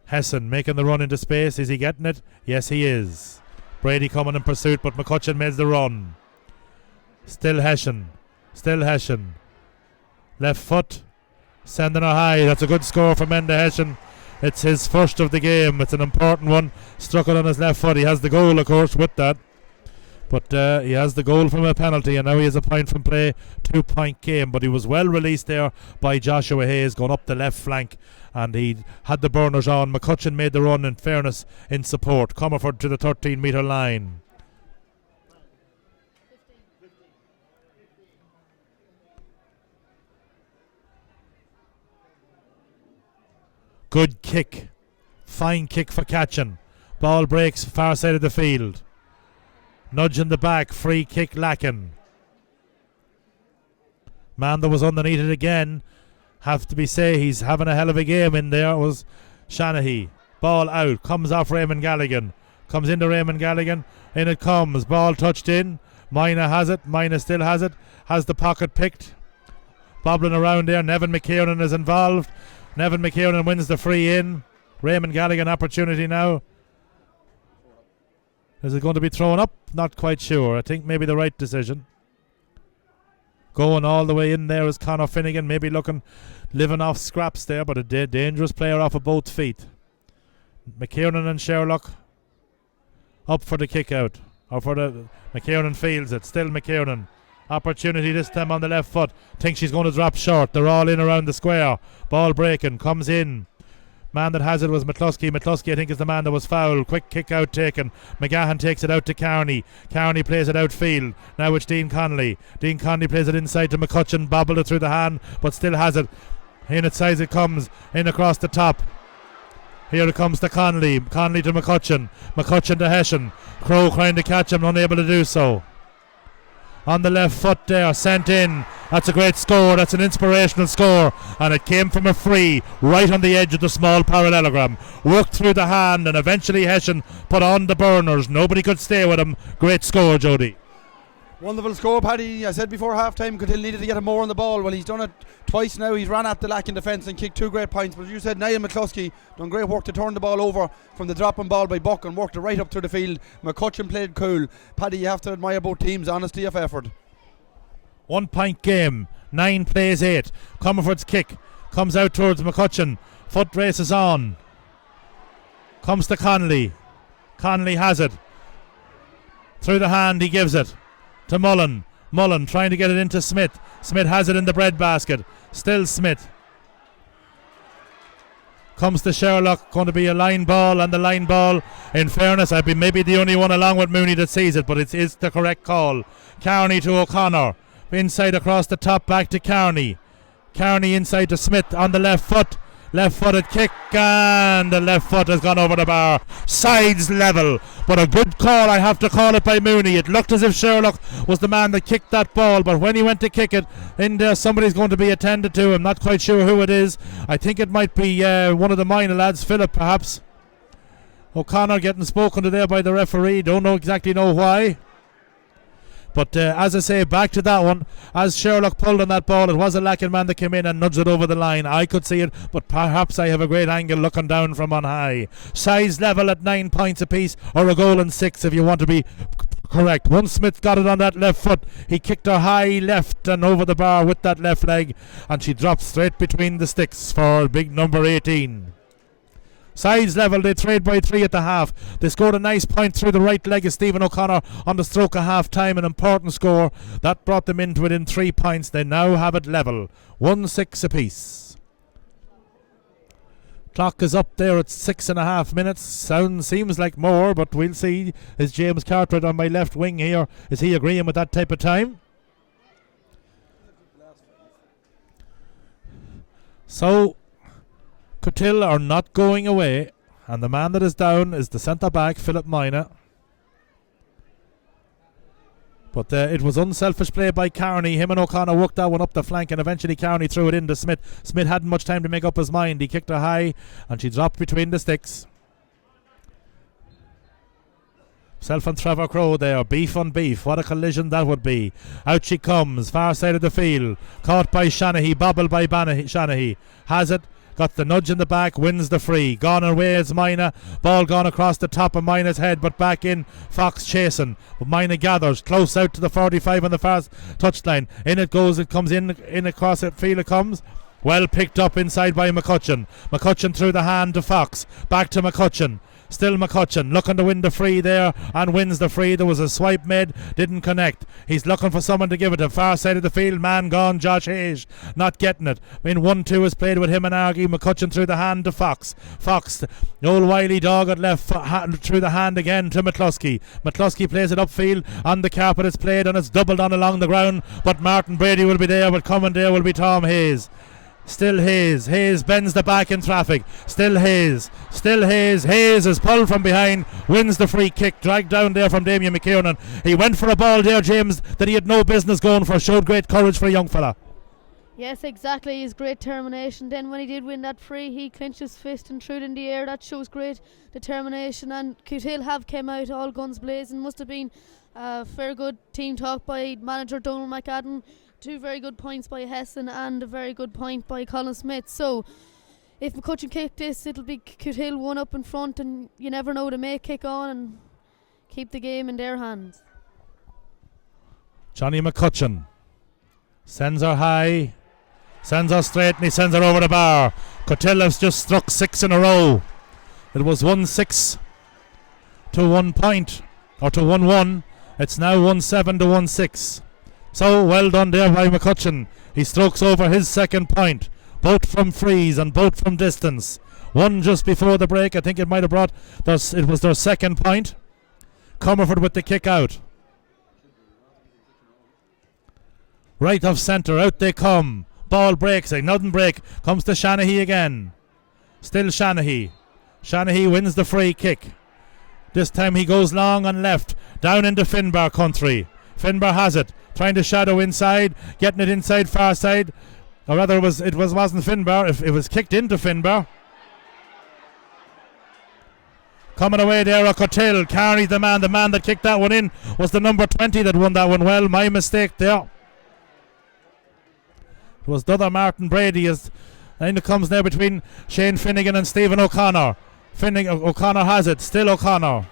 Hesson making the run into space. Is he getting it? Yes, he is. Brady coming in pursuit, but McCutcheon made the run. Still Hession. Left foot. Sending her high. That's a good score for Menda Hession. It's his first of the game. It's an important one. Struck it on his left foot. He has the goal, of course, with that. But he has the goal from a penalty, and now he has a point from play. 2 point game, but he was well released there by Joshua Hayes going up the left flank, and he had the burners on. McCutcheon made the run in fairness in support. Comerford to the 13 metre line. Good kick. Fine kick for Catchin. Ball breaks far side of the field. Nudge in the back, free kick Lacken. Man that was underneath it again, have to be say he's having a hell of a game in there, was Shanahy. Ball out, comes off Raymond Galligan. Comes into Raymond Galligan. In it comes. Ball touched in. Mina has it. Mina still has it. Has the pocket picked. Bobbling around there. Nevin McKiernan is involved. Nevin McKiernan wins the free in. Raymond Galligan opportunity now. Is it going to be thrown up? Not quite sure. I think maybe the right decision. Going all the way in there is Conor Finnegan. Maybe living off scraps there, but a dangerous player off of both feet. McKiernan and Sherlock up for the kick out. McKiernan fields it. Still McKiernan. Opportunity this time on the left foot. Thinks she's going to drop short. They're all in around the square. Ball breaking. Comes in. Man that has it was McCluskey. McCluskey, I think, is the man that was fouled. Quick kick out taken. McGahan takes it out to Carney. Carney plays it outfield. Now it's Dean Connolly. Dean Connolly plays it inside to McCutcheon. Bobbled it through the hand, but still has it. In its size it comes. In across the top. Here it comes to Connolly. Connolly to McCutcheon. McCutcheon to Hessian. Crow trying to catch him, unable to do so. On the left foot there, sent in. That's a great score. That's an inspirational score. And it came from a free right on the edge of the small parallelogram. Worked through the hand and eventually Hessian put on the burners. Nobody could stay with him. Great score, Jody. Wonderful score, Paddy. I said before half-time Cootehill needed to get him more on the ball. Well, he's done it twice now. He's ran at the Lacken defence and kicked 2 great points. But as you said, Niall McCluskey done great work to turn the ball over from the dropping ball by Buck and worked it right up through the field. McCutcheon played cool. Paddy, you have to admire both teams' honesty of effort. 1 point game. 9 plays 8. Comerford's kick comes out towards McCutcheon. Foot races on. Comes to Connolly. Connolly has it. Through the hand he gives it to Mullen. Mullen trying to get it into Smith. Smith has it in the breadbasket. Still Smith. Comes to Sherlock. Going to be a line ball, and the line ball, in fairness, I'd be maybe the only one along with Mooney that sees it, but it is the correct call. Carney to O'Connor. Inside across the top, back to Carney. Carney inside to Smith on the left foot. Left-footed kick, and the left foot has gone over the bar. Sides level, but a good call, I have to call it, by Mooney. It looked as if Sherlock was the man that kicked that ball, but when he went to kick it, in there somebody's going to be attended to. I'm not quite sure who it is. I think it might be one of the minor lads, Philip perhaps. O'Connor getting spoken to there by the referee. Don't exactly know why. But as I say, back to that one. As Sherlock pulled on that ball, it was a Lacken man that came in and nudged it over the line. I could see it, but perhaps I have a great angle looking down from on high. Size level at 9 points apiece, or a goal and 6 if you want to be correct. Once Smith got it on that left foot, he kicked her high left and over the bar with that left leg, and she dropped straight between the sticks for big number 18. Sides level, they trade by 3 at the half. They scored a nice point through the right leg of Stephen O'Connor on the stroke of half time, an important score. That brought them into within 3 points. They now have it level, 1-6 apiece. Clock is up there at 6.5 minutes. Seems like more, but we'll see. Is James Cartwright on my left wing here? Is he agreeing with that type of time? So Cootehill are not going away, and the man that is down is the centre back, Philip Mina. But it was unselfish play by Carney. Him and O'Connor worked that one up the flank, and eventually Carney threw it into Smith. Smith hadn't much time to make up his mind. He kicked her high, and she dropped between the sticks. Self and Trevor Crow there, beef on beef. What a collision that would be. Out she comes, far side of the field. Caught by Shanahy, bobbled by Shanahy. Has it. Got the nudge in the back, wins the free. Gone away is Mina. Ball gone across the top of Mina's head, but back in. Fox chasing. But Mina gathers. Close out to the 45 on the far touchline. In it goes. It comes in across the field it comes. Well picked up inside by McCutcheon. McCutcheon through the hand to Fox. Back to McCutcheon. Still McCutcheon looking to win the free there and wins the free. There was a swipe made, didn't connect. He's looking for someone to give it to. Far side of the field, man gone, Josh Hayes not getting it. I mean, 1-2 is played with him and Argy. McCutcheon through the hand to Fox. Fox, the old wily dog at left through the hand again to McCluskey. McCluskey plays it upfield. On the carpet it's played and it's doubled on along the ground, but Martin Brady will be there, but coming there will be Tom Hayes. Still Hayes. Hayes bends the back in traffic. Still Hayes. Still Hayes. Hayes is pulled from behind. Wins the free kick. Dragged down there from Damien McKiernan. He went for a ball there, James, that he had no business going for. Showed great courage for a young fella. Yes, exactly. His great determination. Then when he did win that free, he clenched his fist and threw it in the air. That shows great determination. And Cootehill have came out all guns blazing. Must have been a fair good team talk by manager Donald McAdam. 2 very good points by Hessen and a very good point by Colin Smith. So if McCutcheon kick this, it'll be Cootehill 1 up in front, and you never know, they may kick on and keep the game in their hands. Johnny McCutcheon sends her high, sends her straight, and he sends her over the bar. Cootehill has just struck 6 in a row. It was 1-6 to 1 point, or to 1-1. It's now 1-7 to 1-6. So well done there by McCutcheon. He strokes over his second point, both from frees and both from distance. One just before the break. I think it might have brought it was their second point. Comerford with the kick out. Right of centre, out they come. Ball breaks, nothing break. Comes to Shanahy again. Still Shanahy. Shanahy wins the free kick. This time he goes long and left, down into Finbar country. Finbar has it, trying to shadow inside, getting it inside far side. Or rather, wasn't Finbar. If it was kicked into Finbar. Coming away there, Cootehill. Carney, the man that kicked that one in was the number 20 that won that one well. My mistake there. It was the other Martin Brady. And it comes there between Shane Finnegan and Stephen O'Connor. O'Connor has it. Still O'Connor.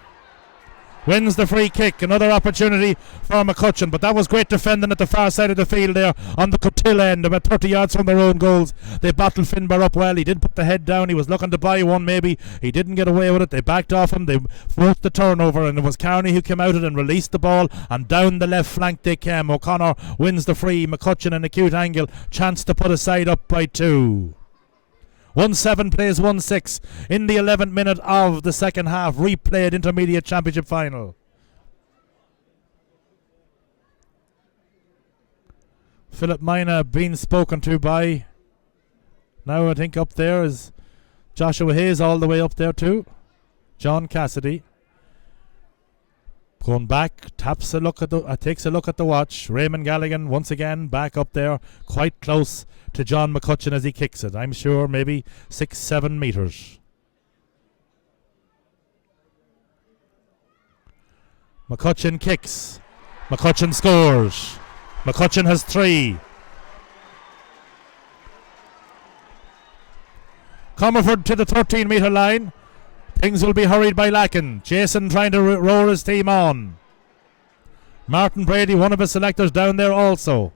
Wins the free kick. Another opportunity for McCutcheon. But that was great defending at the far side of the field there on the Cootehill end, about 30 yards from their own goals. They battled Finbar up well. He did put the head down. He was looking to buy one maybe. He didn't get away with it. They backed off him. They forced the turnover, and it was Carney who came out and released the ball, and down the left flank they came. O'Connor wins the free. McCutcheon in a cute angle. Chance to put a side up by 2. 1-7 plays 1-6 in the 11th minute of the second half. Replayed Intermediate Championship final. Philip Mina being spoken to by. Now I think up there is Joshua Hayes, all the way up there too. John Cassidy. Going back, takes a look at the watch. Raymond Galligan once again back up there, quite close to John McCutcheon as he kicks it. I'm sure maybe 6-7 metres. McCutcheon kicks. McCutcheon scores. McCutcheon has 3. Comerford to the 13-metre line. Things will be hurried by Lacken. Jason trying to roar his team on. Martin Brady, one of his selectors, down there also.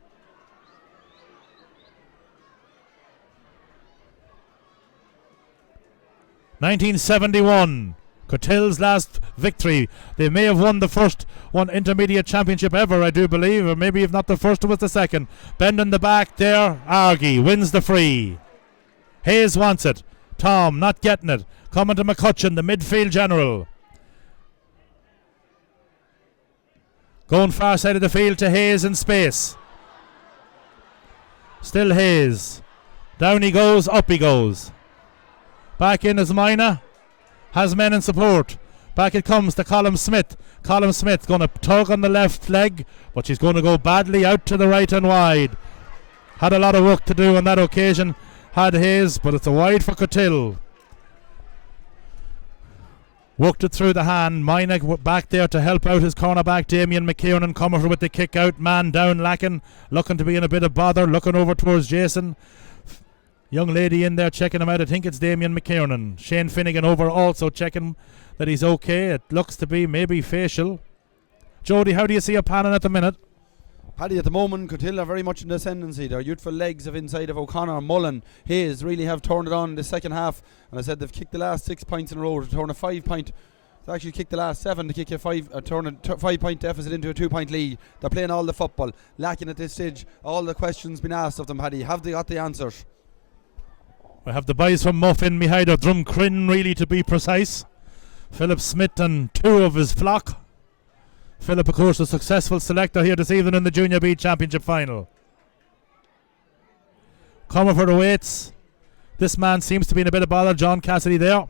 (1971). Cootehill's last victory. They may have won the first one intermediate championship ever, I do believe, or maybe if not the first, it was the second. Bend in the back there. Argy wins the free. Hayes wants it. Tom not getting it. Coming to McCutcheon, the midfield general. Going far side of the field to Hayes in space. Still Hayes. Down he goes, up he goes. Back in is Mina. Has men in support. Back it comes to Colin Smith. Colin Smith going to tug on the left leg, but she's going to go badly out to the right and wide. Had a lot of work to do on that occasion, had Hayes, but it's a wide for Cootehill. Worked it through the hand. Mina back there to help out his cornerback Damien McKiernan. Comerford with the kick out. Man down Lacken. Looking to be in a bit of bother. Looking over towards Jason. Young lady in there checking him out. I think it's Damien McKiernan. Shane Finnegan over also checking that he's okay. It looks to be maybe facial. Jody, how do you see a panel at the minute? Paddy, at the moment, Cootehill are very much in the ascendancy. Their youthful legs of inside of O'Connor, Mullen, Hayes really have turned it on in the second half. And I said they've kicked the last 6 points in a row to turn a 5 point. They actually kicked the last 7 to kick turn a 5 point deficit into a 2 point lead. They're playing all the football. Lacking at this stage, all the questions been asked of them, Paddy. Have they got the answers? We have the boys from Muffin behind our Drumcrin, really, to be precise. Philip Smith and 2 of his flock. Philip, of course, a successful selector here this evening in the Junior B Championship final. Comerford awaits. This man seems to be in a bit of bother. John Cassidy there.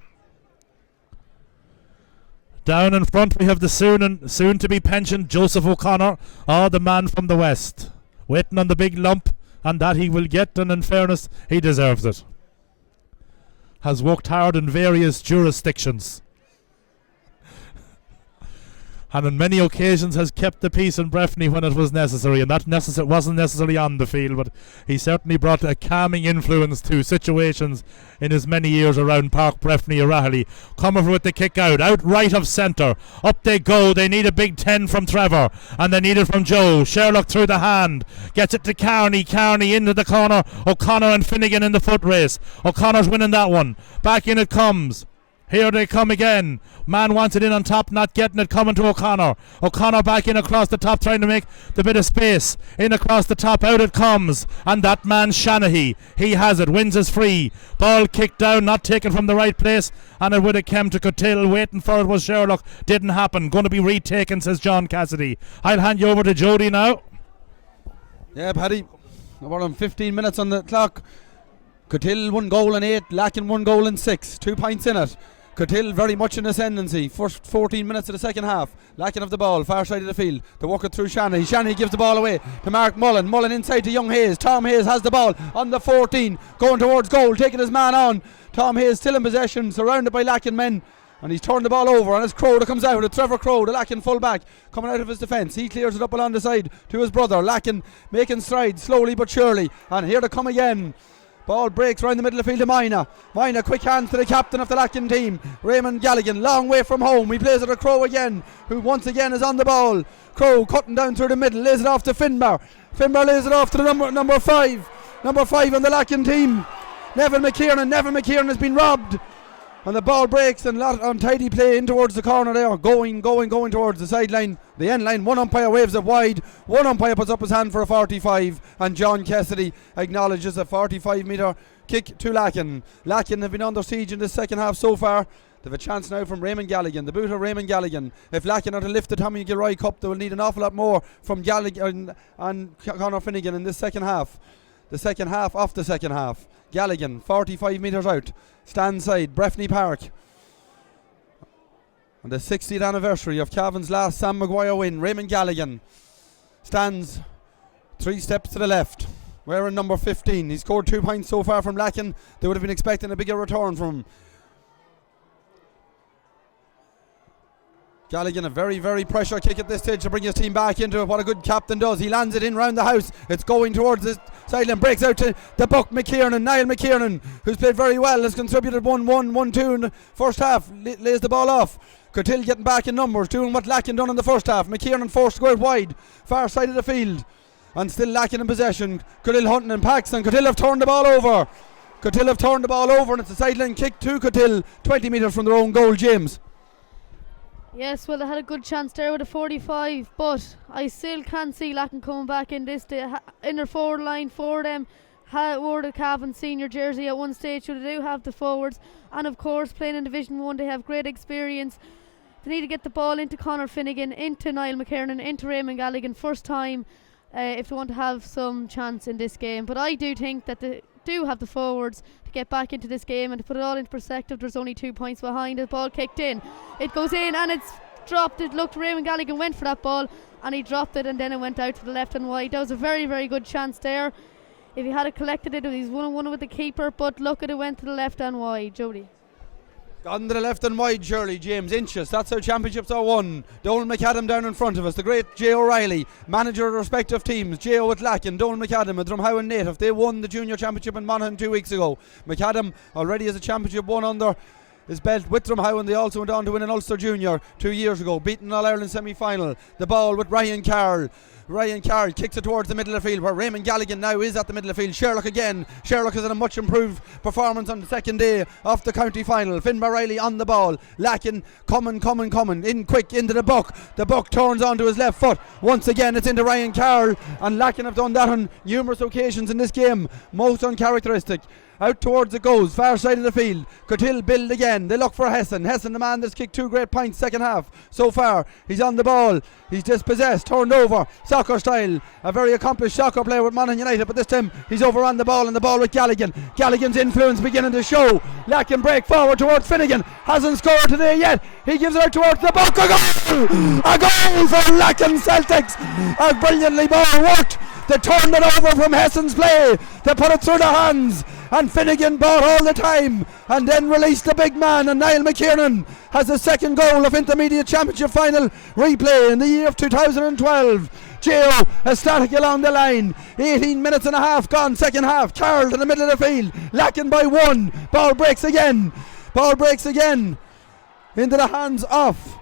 Down in front we have the soon to be pensioned Joseph O'Connor, the man from the west. Waiting on the big lump and that he will get, and in fairness, he deserves it. Has worked hard in various jurisdictions. And on many occasions has kept the peace in Breffni when it was necessary, and that wasn't necessarily on the field, but he certainly brought a calming influence to situations in his many years around Park Breffni O'Rahilly. Coming with the kick out right of centre, up they go. They need a big 10 from Trevor, and they need it from Joe. Sherlock through the hand, gets it to Carney into the corner. O'Connor and Finnegan in the foot race. O'Connor's winning that one. Back in it comes. Here they come again. Man wants it in on top, not getting it, coming to O'Connor. O'Connor back in across the top, trying to make the bit of space. In across the top, out it comes. And that man, Shanahy, he has it, wins his free. Ball kicked down, not taken from the right place. And it would have come to Cootehill, waiting for it was Sherlock. Didn't happen. Going to be retaken, says John Cassidy. I'll hand you over to Jody now. Yeah, Paddy. About on 15 minutes on the clock. Cootehill 1 goal in 8, Lacken 1 goal in 6. 2 points in it. Cootehill very much in ascendancy. First 14 minutes of the second half. Lacken of the ball, far side of the field. They walk it through Shanahy. Shanahy gives the ball away to Mark Mullen. Mullen inside to Young Hayes. Tom Hayes has the ball on the 14, going towards goal, taking his man on. Tom Hayes still in possession, surrounded by Lacken men. And he's turned the ball over, and it's Crow that comes out. It's Trevor Crow, the Lacken full-back, coming out of his defence. He clears it up along the side to his brother. Lacken making strides, slowly but surely. And here they come again. Ball breaks round the middle of the field to Mina. Mina, quick hands to the captain of the Lacken team, Raymond Galligan, long way from home. He plays it to Crow again, who once again is on the ball. Crow cutting down through the middle, lays it off to Finbar. Finbar lays it off to the number 5. Number 5 on the Lacken team, Neville McKiernan. Neville McKiernan has been robbed. And the ball breaks, and untidy play in towards the corner there, going towards the sideline, the end line. One umpire waves it wide, one umpire puts up his hand for a 45, and John Cassidy acknowledges a 45-metre kick to Lacken. Lacken have been under siege in the second half so far. They have a chance now from Raymond Galligan, the boot of Raymond Galligan. If Lacken are to lift the Tommy Gilroy Cup, they will need an awful lot more from Galligan and Conor Finnegan in this second half. The second half off the second half. Galligan, 45 metres out, stand side, Breffni Park. On the 60th anniversary of Cavan's last Sam Maguire win, Raymond Galligan stands 3 steps to the left, wearing number 15. He scored 2 points so far from Lacken. They would have been expecting a bigger return from him. Galligan, a very, very pressure kick at this stage to bring his team back into it. What a good captain does. He lands it in round the house. It's going towards the sideline. Breaks out to the buck McKiernan, Niall McKiernan, who's played very well, has contributed 1-1, 1-2 in the first half. Lays the ball off. Cootehill getting back in numbers, doing what Lacken done in the first half. McKiernan forced to go out wide, far side of the field. And still Lacken in possession. Cootehill hunting and Paxton. Cootehill have turned the ball over. Cootehill have turned the ball over, and it's a sideline kick to Cootehill, 20 metres from their own goal, James. Yes, well, they had a good chance there with a 45, but I still can't see Lacken coming back in this day. In their forward line for them, wore the Cavan senior jersey at one stage, so they do have the forwards. And of course, playing in Division 1, they have great experience. They need to get the ball into Conor Finnegan, into Niall McKiernan, into Raymond Galligan first time if they want to have some chance in this game. But I do think that they do have the forwards to get back into this game, and to put it all into perspective, there's only 2 points behind. The ball kicked in, it goes in and it's dropped. It looked, Raymond Galligan went for that ball and he dropped it, and then it went out to the left and wide. That was a very, very good chance there. If he had collected it, he's 1-1 with the keeper, but look at it, went to the left and wide. Jody. Gone to the left and wide, surely, James. Inches, that's how championships are won. Donald McAdam down in front of us. The great Jay O'Reilly, manager of the respective teams. Jay with Lacken, Donald McAdam, a Drumhowen native. They won the junior championship in Monaghan 2 weeks ago. McAdam already has a championship won under his belt with Drumhowen. They also went on to win an Ulster Junior 2 years ago, beaten All-Ireland semi-final. The ball with Ryan Carroll. Ryan Carroll kicks it towards the middle of the field, where Raymond Galligan now is at the middle of the field. Sherlock again. Sherlock has had a much improved performance on the second day of the county final. Finbar Riley on the ball. Lacken coming in quick into the buck. The buck turns onto his left foot. Once again it's into Ryan Carroll, and Lacken have done that on numerous occasions in this game. Most uncharacteristic. Out towards it goes, far side of the field. Cootehill build again. They look for Hesson. Hesson, the man that's kicked 2 great points second half so far. He's on the ball. He's dispossessed, turned over, soccer style. A very accomplished soccer player with Monaghan United, but this time he's over on the ball, and the ball with Galligan. Galligan's influence beginning to show. Lacken break forward towards Finnegan. Hasn't scored today yet. He gives it out towards the buck. A goal! A goal for Lacken Celtics. A brilliantly ball worked They turned it over from Hessen's play. They put it through the hands, and Finnegan bought all the time and then released the big man, and Niall McKiernan has the second goal of Intermediate Championship final replay in the year of 2012. Gio ecstatic along the line. 18 minutes and a half gone, second half. Carroll in the middle of the field. Lacken by 1. Ball breaks again. Into the hands of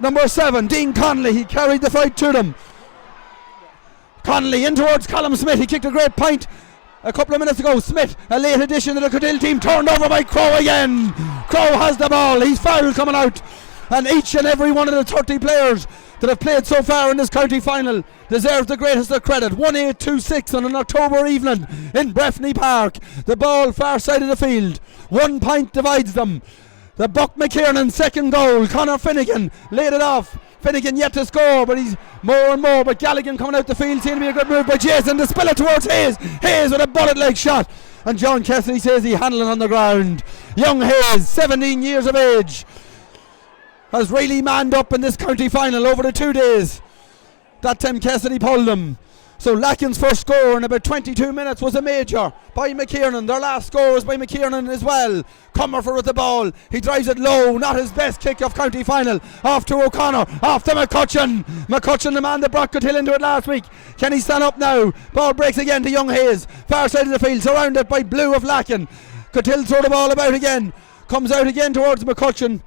number 7, Dean Connolly. He carried the fight to them. Connolly in towards Colm Smith. He kicked a great point a couple of minutes ago. Smith, a late addition to the Cootehill team, turned over by Crow again. Crow has the ball. He's foul coming out. And each and every one of the 30 players that have played so far in this county final deserves the greatest of credit. 1-8-2-6 on an October evening in Breffni Park. The ball far side of the field. 1 point divides them. The Buck McKiernan second goal. Conor Finnegan laid it off. Finnegan yet to score, but he's more and more. But Galligan coming out the field, seemed to be a good move by Jason to spill it towards Hayes. Hayes with a bullet-like shot, and John Cassidy says he handled it on the ground. Young Hayes, 17 years of age, has really manned up in this county final over the 2 days. That time Cassidy pulled him. So Lacken's first score in about 22 minutes was a major by McKiernan. Their last score was by McKiernan as well. Comerford with the ball. He drives it low. Not his best kick of county final. Off to O'Connor. Off to McCutcheon. McCutcheon, the man that brought Cootehill into it last week. Can he stand up now? Ball breaks again to Young Hayes. Far side of the field. Surrounded by blue of Lacken. Cootehill throw the ball about again. Comes out again towards McCutcheon.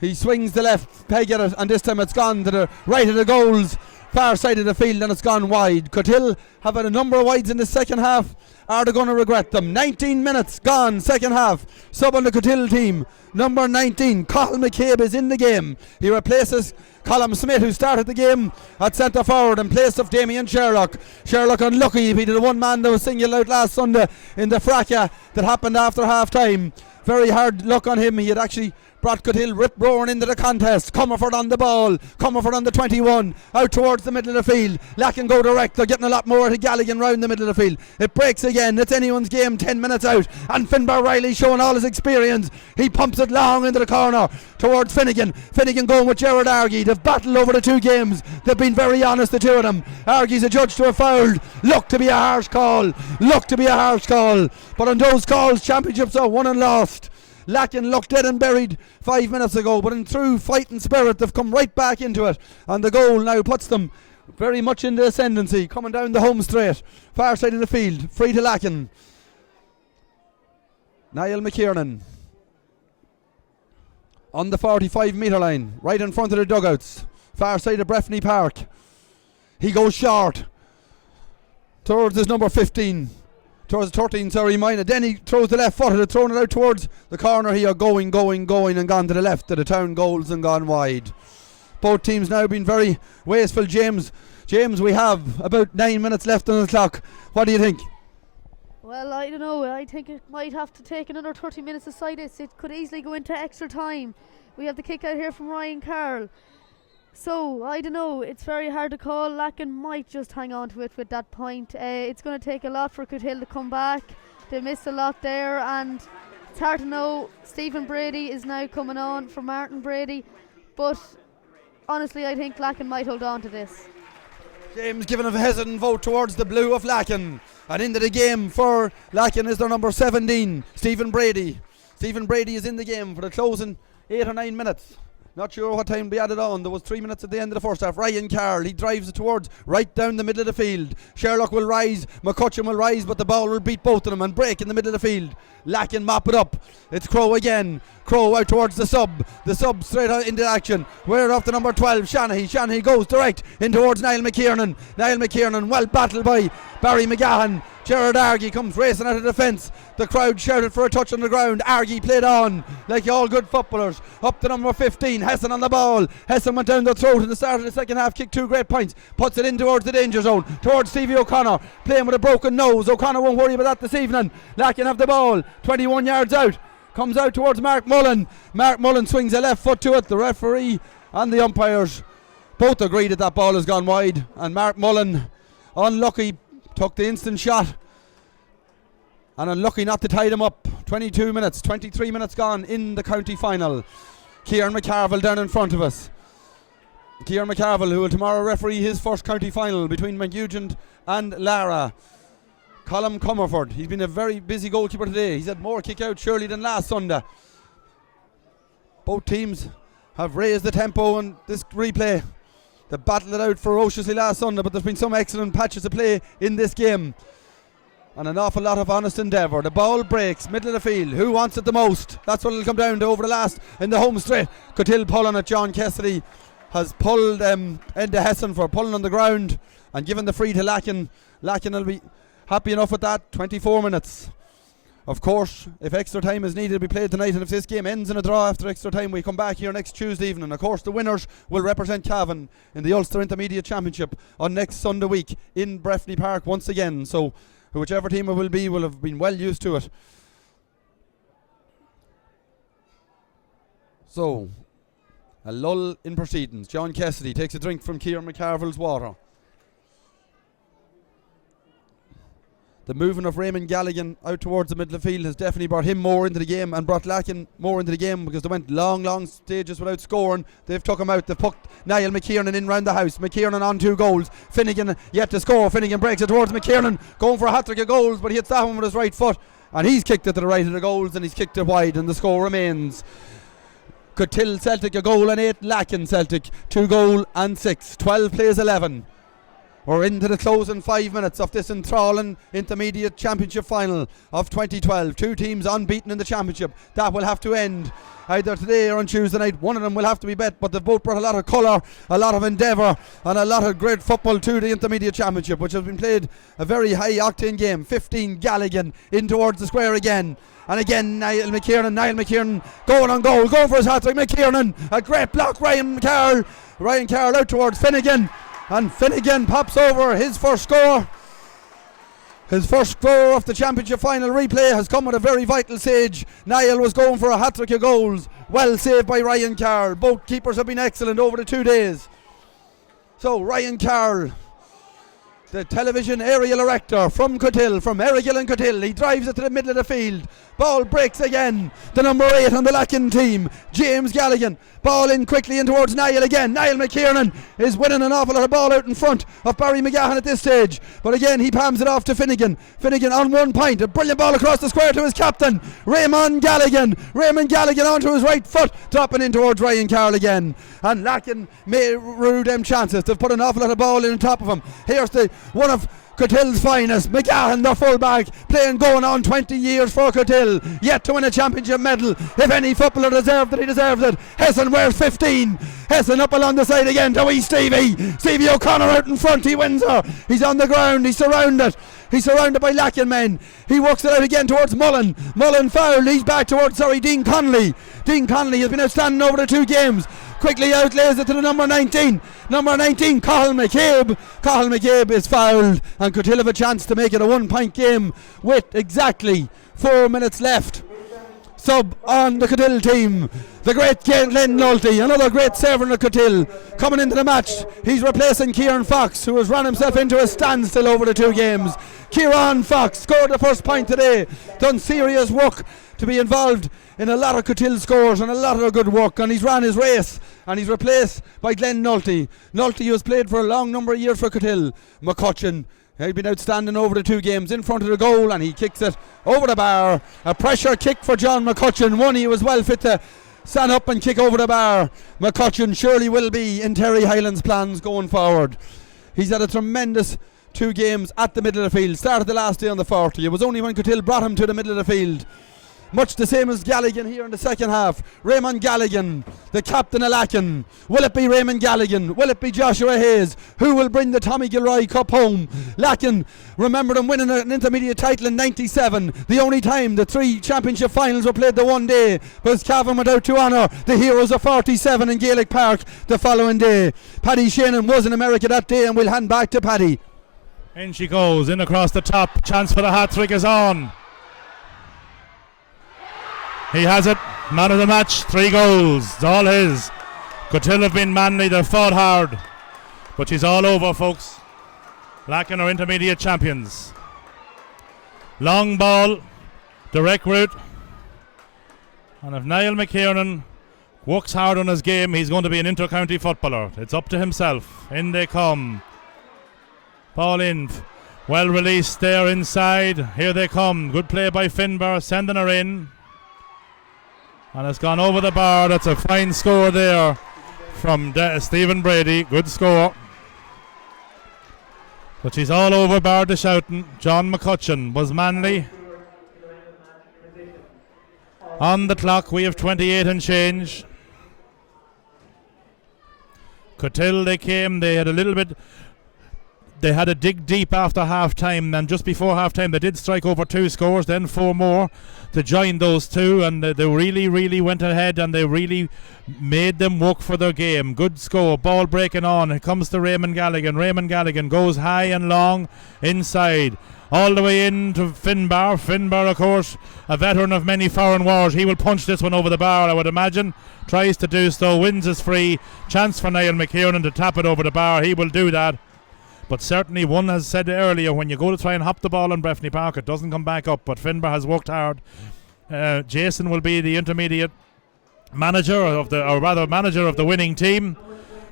He swings the left peg at it, and this time it's gone to the right of the goals. Far side of the field, and it's gone wide. Cootehill have had a number of wides in the second half. Are they going to regret them? 19 minutes gone, second half. Sub on the Cootehill team. Number 19, Cathal McCabe is in the game. He replaces Colm Smith, who started the game at centre forward in place of Damien Sherlock. Sherlock unlucky. He did the one man that was singled out last Sunday in the fracas that happened after half time. Very hard luck on him. He had actually brought Cootehill rip-roaring into the contest. Comerford on the ball. Comerford on the 21. Out towards the middle of the field. Lacken go direct. They're getting a lot more to Galligan round the middle of the field. It breaks again. It's anyone's game. 10 minutes out. And Finbar Riley showing all his experience. He pumps it long into the corner towards Finnegan. Finnegan going with Gerard Argy. They've battled over the 2 games. They've been very honest, the 2 of them. Argy's a judge to a foul. Looked to be a harsh call. But on those calls, championships are won and lost. Lacken looked dead and buried 5 minutes ago, but in true fighting spirit they've come right back into it, and the goal now puts them very much in the ascendancy, coming down the home straight, far side of the field, free to Lacken. Niall McKiernan on the 45 metre line, right in front of the dugouts, far side of Breffni Park. He goes short towards his number 15. Towards 13, Mina. Then he throws the left footed, thrown it out towards the corner here, going and gone to the left of the town goals and gone wide. Both teams now been very wasteful. James, we have about 9 minutes left on the clock. What do you think? Well, I don't know. I think it might have to take another 30 minutes aside this. It could easily go into extra time. We have the kick out here from Ryan Carroll. So, I don't know, it's very hard to call. Lacken might just hang on to it with that point. It's going to take a lot for Cootehill to come back. They missed a lot there, and it's hard to know. Stephen Brady is now coming on for Martin Brady, but honestly I think Lacken might hold on to this. James giving a hesitant vote towards the blue of Lacken, and into the game for Lacken is their number 17, Stephen Brady. Stephen Brady is in the game for the closing 8 or 9 minutes. Not sure what time we added on. There was 3 minutes at the end of the first half. Ryan Carroll, he drives it towards right down the middle of the field. Sherlock will rise, McCutcheon will rise, but the ball will beat both of them and break in the middle of the field. Lacken mop it up. It's Crow again. Crow out towards the sub. The sub straight out into action. We're off to number 12, Shanahy. Shanahy goes direct in towards Niall McKiernan. Niall McKiernan well battled by Barry McGahan. Gerard Argy comes racing out of defence. The crowd shouted for a touch on the ground. Argy played on like all good footballers. Up to number 15, Hessen on the ball. Hessen went down the throat in the start of the second half, kicked 2 great points, puts it in towards the danger zone, towards Stevie O'Connor, playing with a broken nose. O'Connor won't worry about that this evening. Lacken have the ball, 21 yards out. Comes out towards Mark Mullen. Mark Mullen swings a left foot to it. The referee and the umpires both agree that ball has gone wide, and Mark Mullen, unlucky, took the instant shot and unlucky not to tie them up. 23 minutes gone in the county final. Kieran McCarville down in front of us. Kieran McCarville, who will tomorrow referee his first county final between McEugent and Lara. Colm Comerford, he's been a very busy goalkeeper today. He's had more kick-out surely than last Sunday. Both teams have raised the tempo in this replay. They battled it out ferociously last Sunday, but there's been some excellent patches of play in this game. And an awful lot of honest endeavour. The ball breaks, middle of the field. Who wants it the most? That's what it'll come down to over the last in the home straight. Cootehill pulling it. John Cassidy has pulled Enda Hessen for pulling on the ground and given the free to Lacken. Lacken will be happy enough with that. 24 minutes. Of course, if extra time is needed to be played tonight, and if this game ends in a draw after extra time, we come back here next Tuesday evening. Of course, the winners will represent Cavan in the Ulster Intermediate Championship on next Sunday week in Breffni Park once again. So whichever team it will be will have been well used to it. So, a lull in proceedings. John Cassidy takes a drink from Kieran McCarville's water. The movement of Raymond Galligan out towards the middle of the field has definitely brought him more into the game and brought Lacken more into the game, because they went long stages without scoring. They've took him out. They've put Niall McKiernan in round the house. McKiernan on 2 goals. Finnegan yet to score. Finnegan breaks it towards McKiernan, going for a hat-trick of goals, but he hits that one with his right foot, and he's kicked it to the right of the goals, and he's kicked it wide, and the score remains Cootehill Celtic a goal and 8, Lacken Celtic 2 goal and 6. 12 plays 11. We're into the closing 5 minutes of this enthralling Intermediate Championship final of 2012. 2 teams unbeaten in the championship. That will have to end either today or on Tuesday night. One of them will have to be bet, but they've both brought a lot of colour, a lot of endeavour and a lot of great football to the Intermediate Championship, which has been played a very high octane game. 15 Galligan in towards the square again. And again, Niall McKiernan going on goal, going for his hat-trick. McKiernan, a great block. Ryan Carroll out towards Finnegan. And Finnegan pops over his first score. His first score of the championship final replay has come at a very vital stage. Niall was going for a hat-trick of goals. Well saved by Ryan Carroll. Both keepers have been excellent over the 2 days. So Ryan Carroll, the television aerial erector from Cootehill, from Errigill and Cootehill, he drives it to the middle of the field. Ball breaks again. The number 8 on the Lacken team, James Galligan. Ball in quickly in towards Niall again. Niall McKiernan is winning an awful lot of ball out in front of Barry McGahan at this stage. But again, he palms it off to Finnegan. Finnegan on 1 point. A brilliant ball across the square to his captain, Raymond Galligan. Raymond Galligan onto his right foot, dropping in towards Ryan Carroll again. And Lacken may rue them chances. They've put an awful lot of ball in on top of him. Here's the one of Cootehill's finest, McGahan, the fullback, playing going on 20 years for Cootehill, yet to win a championship medal. If any footballer deserved it, he deserves it. Hessen wears 15. Hessen up along the side again to wee Stevie O'Connor out in front. He wins her. He's on the ground. He's surrounded by Lacken men. He works it out again towards Mullen. Mullen fouled. He's back towards Dean Connolly. Dean Connolly has been outstanding over the 2 games. Quickly outlays it to the number 19. Number 19, Cathal McCabe. Cathal McCabe is fouled, and Cootehill have a chance to make it a 1-point game with exactly 4 minutes left. Sub on the Cootehill team, the great Glenn Nolte, another great servant of Cootehill, coming into the match. He's replacing Kieran Fox, who has run himself into a standstill over the 2 games. Kieran Fox scored the first point today, done serious work to be involved in a lot of Cootehill scores and a lot of good work, and he's ran his race, and he's replaced by Glenn Nolte. Nolte, who has played for a long number of years for Cootehill. McCutcheon, he's been outstanding over the 2 games in front of the goal, and he kicks it over the bar. A pressure kick for John McCutcheon. One, he was well fit to stand up and kick over the bar. McCutcheon surely will be in Terry Hyland's plans going forward. He's had a tremendous 2 games at the middle of the field. Started the last day on the 40. It was only when Cootehill brought him to the middle of the field. Much the same as Galligan here in the second half. Raymond Galligan, the captain of Lacken. Will it be Raymond Galligan? Will it be Joshua Hayes? Who will bring the Tommy Gilroy Cup home? Lacken, remember them winning an intermediate title in 97. The only time the 3 championship finals were played the one day. But Cavan went out to honour the heroes of 47 in Gaelic Park the following day. Paddy Shannon was in America that day, and we'll hand back to Paddy. In she goes, in across the top. Chance for the hat-trick is on. He has it. Man of the match. 3 goals. It's all his. Cootehill have been manly. They've fought hard. But she's all over, folks. Lacken are intermediate champions. Long ball. Direct route. And if Niall McKiernan works hard on his game. He's going to be an inter-county footballer. It's up to himself. In they come. Ball in. Well released there inside. Here they come. Good play by Finbar, sending her in. And it's gone over the bar. That's a fine score there from Stephen Brady. Good score. But she's all over bar the shouting. John McCutcheon was manly. On the clock, we have 28 and change. Cootehill, they came. They had a little bit... They had a dig deep after half time, and just before half time they did strike over 2 scores, then 4 more to join those 2, and they really went ahead and they really made them work for their game. Good score, ball breaking on. It comes to Raymond Galligan. Raymond Galligan goes high and long inside, all the way into Finbar. Finbar, of course, a veteran of many foreign wars. He will punch this one over the bar, I would imagine. Tries to do so, wins his free. Chance for Niall McKiernan to tap it over the bar. He will do that. But certainly, one has said earlier, when you go to try and hop the ball in Breffni Park, it doesn't come back up. But Finbar has worked hard. Jason will be the intermediate manager of the winning team.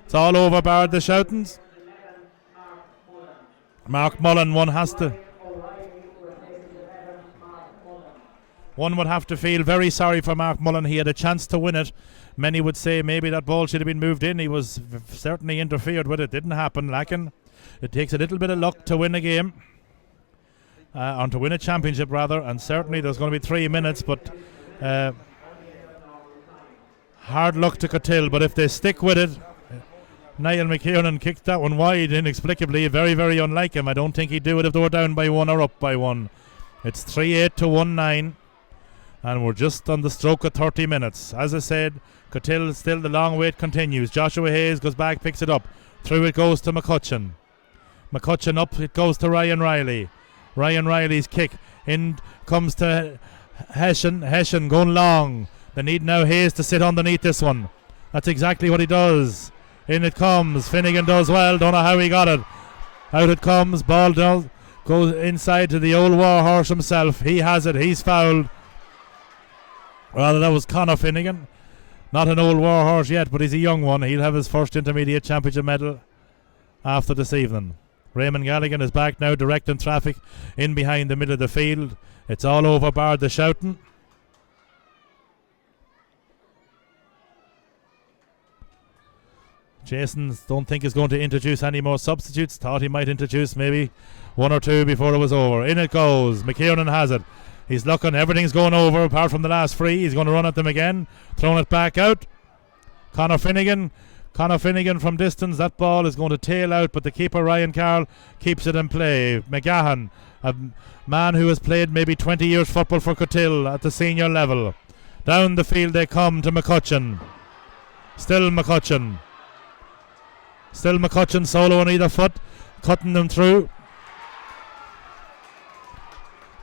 It's all over bar the shoutings. Mark Mullen, one would have to feel very sorry for Mark Mullen. He had a chance to win it. Many would say maybe that ball should have been moved in. He was certainly interfered with. It didn't happen. Lacken. It takes a little bit of luck to win a game, or to win a championship rather, and certainly there's going to be 3 minutes, but hard luck to Cootehill. But if they stick with it, Niall McKiernan kicked that one wide inexplicably. Very unlike him. I don't think he'd do it if they were down by 1 or up by 1. It's 3-8 to 1-9, and we're just on the stroke of 30 minutes. As I said, Cootehill, still the long wait continues. Joshua Hayes goes back, picks it up. Through it goes to McCutcheon. McCutcheon up, it goes to Ryan Riley. Ryan Riley's kick in comes to Hessian. Hessian going long. They need now Hayes to sit underneath this one. That's exactly what he does. In it comes. Finnegan does well. Don't know how he got it. Out it comes. Ball does goes inside to the old warhorse himself. He has it. He's fouled. Rather, that was Conor Finnegan. Not an old warhorse yet, but he's a young one. He'll have his first intermediate championship medal after this evening. Raymond Galligan is back now, directing traffic in behind the middle of the field. It's all over bar the shouting. Jason don't think is going to introduce any more substitutes. Thought he might introduce maybe 1 or 2 before it was over. In it goes. McKiernan has it. He's looking. Everything's going over apart from the last free. He's going to run at them again. Throwing it back out. Conor Finnegan from distance. That ball is going to tail out, but the keeper Ryan Carroll keeps it in play. McGahan, a man who has played maybe 20 years football for Cootehill at the senior level. Down the field they come to McCutcheon. Still McCutcheon solo on either foot, cutting them through.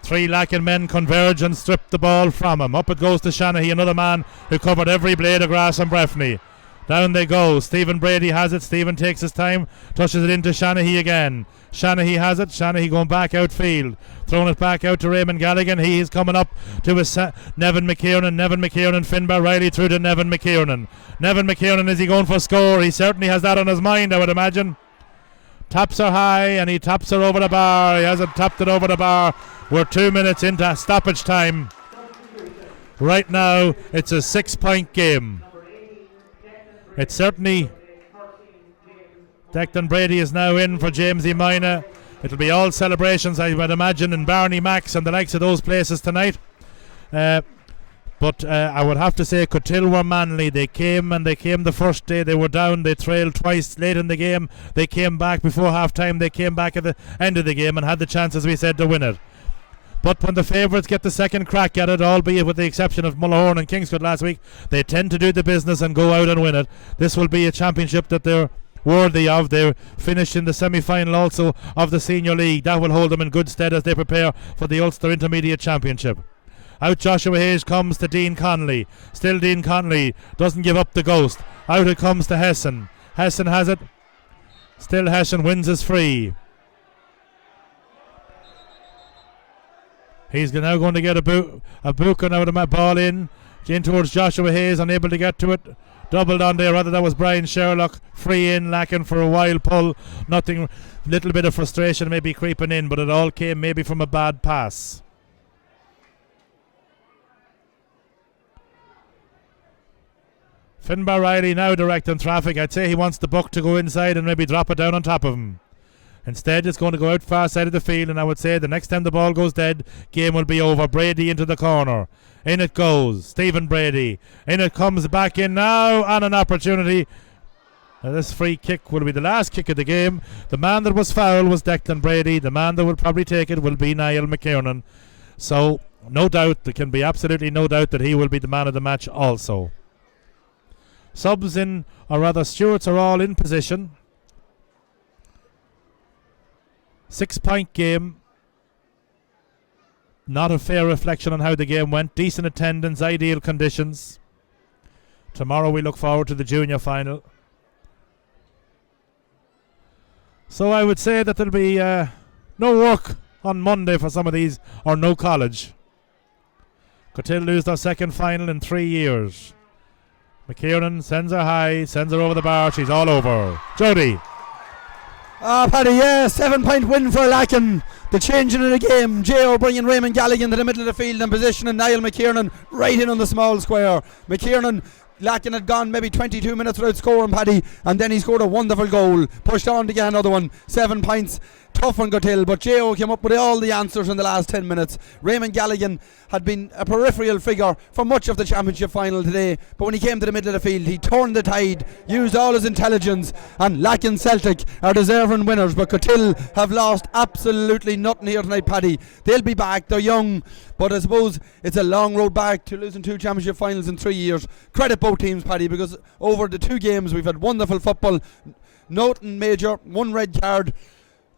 3 Lacken men converge and strip the ball from him. Up it goes to Shanahy, another man who covered every blade of grass in Breffni. Down they go. Stephen Brady has it. Stephen takes his time, touches it into Shanahy again. Shanahy has it. Shanahy going back outfield, throwing it back out to Raymond Galligan. He is coming up to his Nevin McKiernan. Finbar Riley through to Nevin McKiernan. Nevin McKiernan, is he going for score? He certainly has that on his mind, I would imagine. Taps her high and he taps her over the bar. He hasn't tapped it over the bar. We're 2 minutes into stoppage time. Right now it's a 6-point game. It's certainly Declan Brady is now in for Jamesy Mina. It'll be all celebrations, I would imagine, in Barney Max and the likes of those places tonight. But I would have to say Cootehill were manly. They came the first day. They were down. They trailed twice late in the game. They came back before half time. They came back at the end of the game and had the chance, as we said, to win it. But when the favourites get the second crack at it, albeit with the exception of Mullahorn and Kingscote last week, they tend to do the business and go out and win it. This will be a championship that they're worthy of. They finished in the semi-final also of the Senior League. That will hold them in good stead as they prepare for the Ulster Intermediate Championship. Out Joshua Hayes comes to Dean Connolly. Still Dean Connolly doesn't give up the ghost. Out it comes to Hesson. Hesson has it. Still Hesson wins his free. He's now going to get a booking out of my ball in. in towards Joshua Hayes, unable to get to it. Doubled on there, rather that was Brian Sherlock. Free in, Lacken for a wild pull. Nothing, little bit of frustration maybe creeping in, but it all came maybe from a bad pass. Finbar Riley now directing traffic. I'd say he wants the buck to go inside and maybe drop it down on top of him. Instead, it's going to go out far side of the field, and I would say the next time the ball goes dead, game will be over. Brady into the corner. In it goes. Stephen Brady. In it comes back in now, and an opportunity. Now this free kick will be the last kick of the game. The man that was fouled was Declan Brady. The man that will probably take it will be Niall McKiernan. So, no doubt, there can be absolutely no doubt that he will be the man of the match also. Subs in, or rather stewards are all in position. 6-point game. Not a fair reflection on how the game went. Decent attendance, ideal conditions. Tomorrow we look forward to the junior final. So I would say that there'll be no work on Monday for some of these, or no college. Cootehill lose their second final in 3 years. McKiernan sends her high, sends her over the bar. She's all over. Jody. Paddy, 7-point win for Lacken. The changing of the game. J.O. bringing Raymond Gallagher to the middle of the field and positioning Niall McKiernan right in on the small square. McKiernan, Lacken had gone maybe 22 minutes without scoring, Paddy, and then he scored a wonderful goal. Pushed on to get another one. 7 points. Tough on Cootehill, but J.O. came up with all the answers in the last 10 minutes. Raymond Gallagher had been a peripheral figure for much of the championship final today, but when he came to the middle of the field, he turned the tide, used all his intelligence, and Lacken Celtic are deserving winners, but Cootehill have lost absolutely nothing here tonight, Paddy. They'll be back, they're young, but I suppose it's a long road back to losing 2 championship finals in 3 years. Credit both teams, Paddy, because over the 2 games we've had wonderful football, nothing major, 1 red card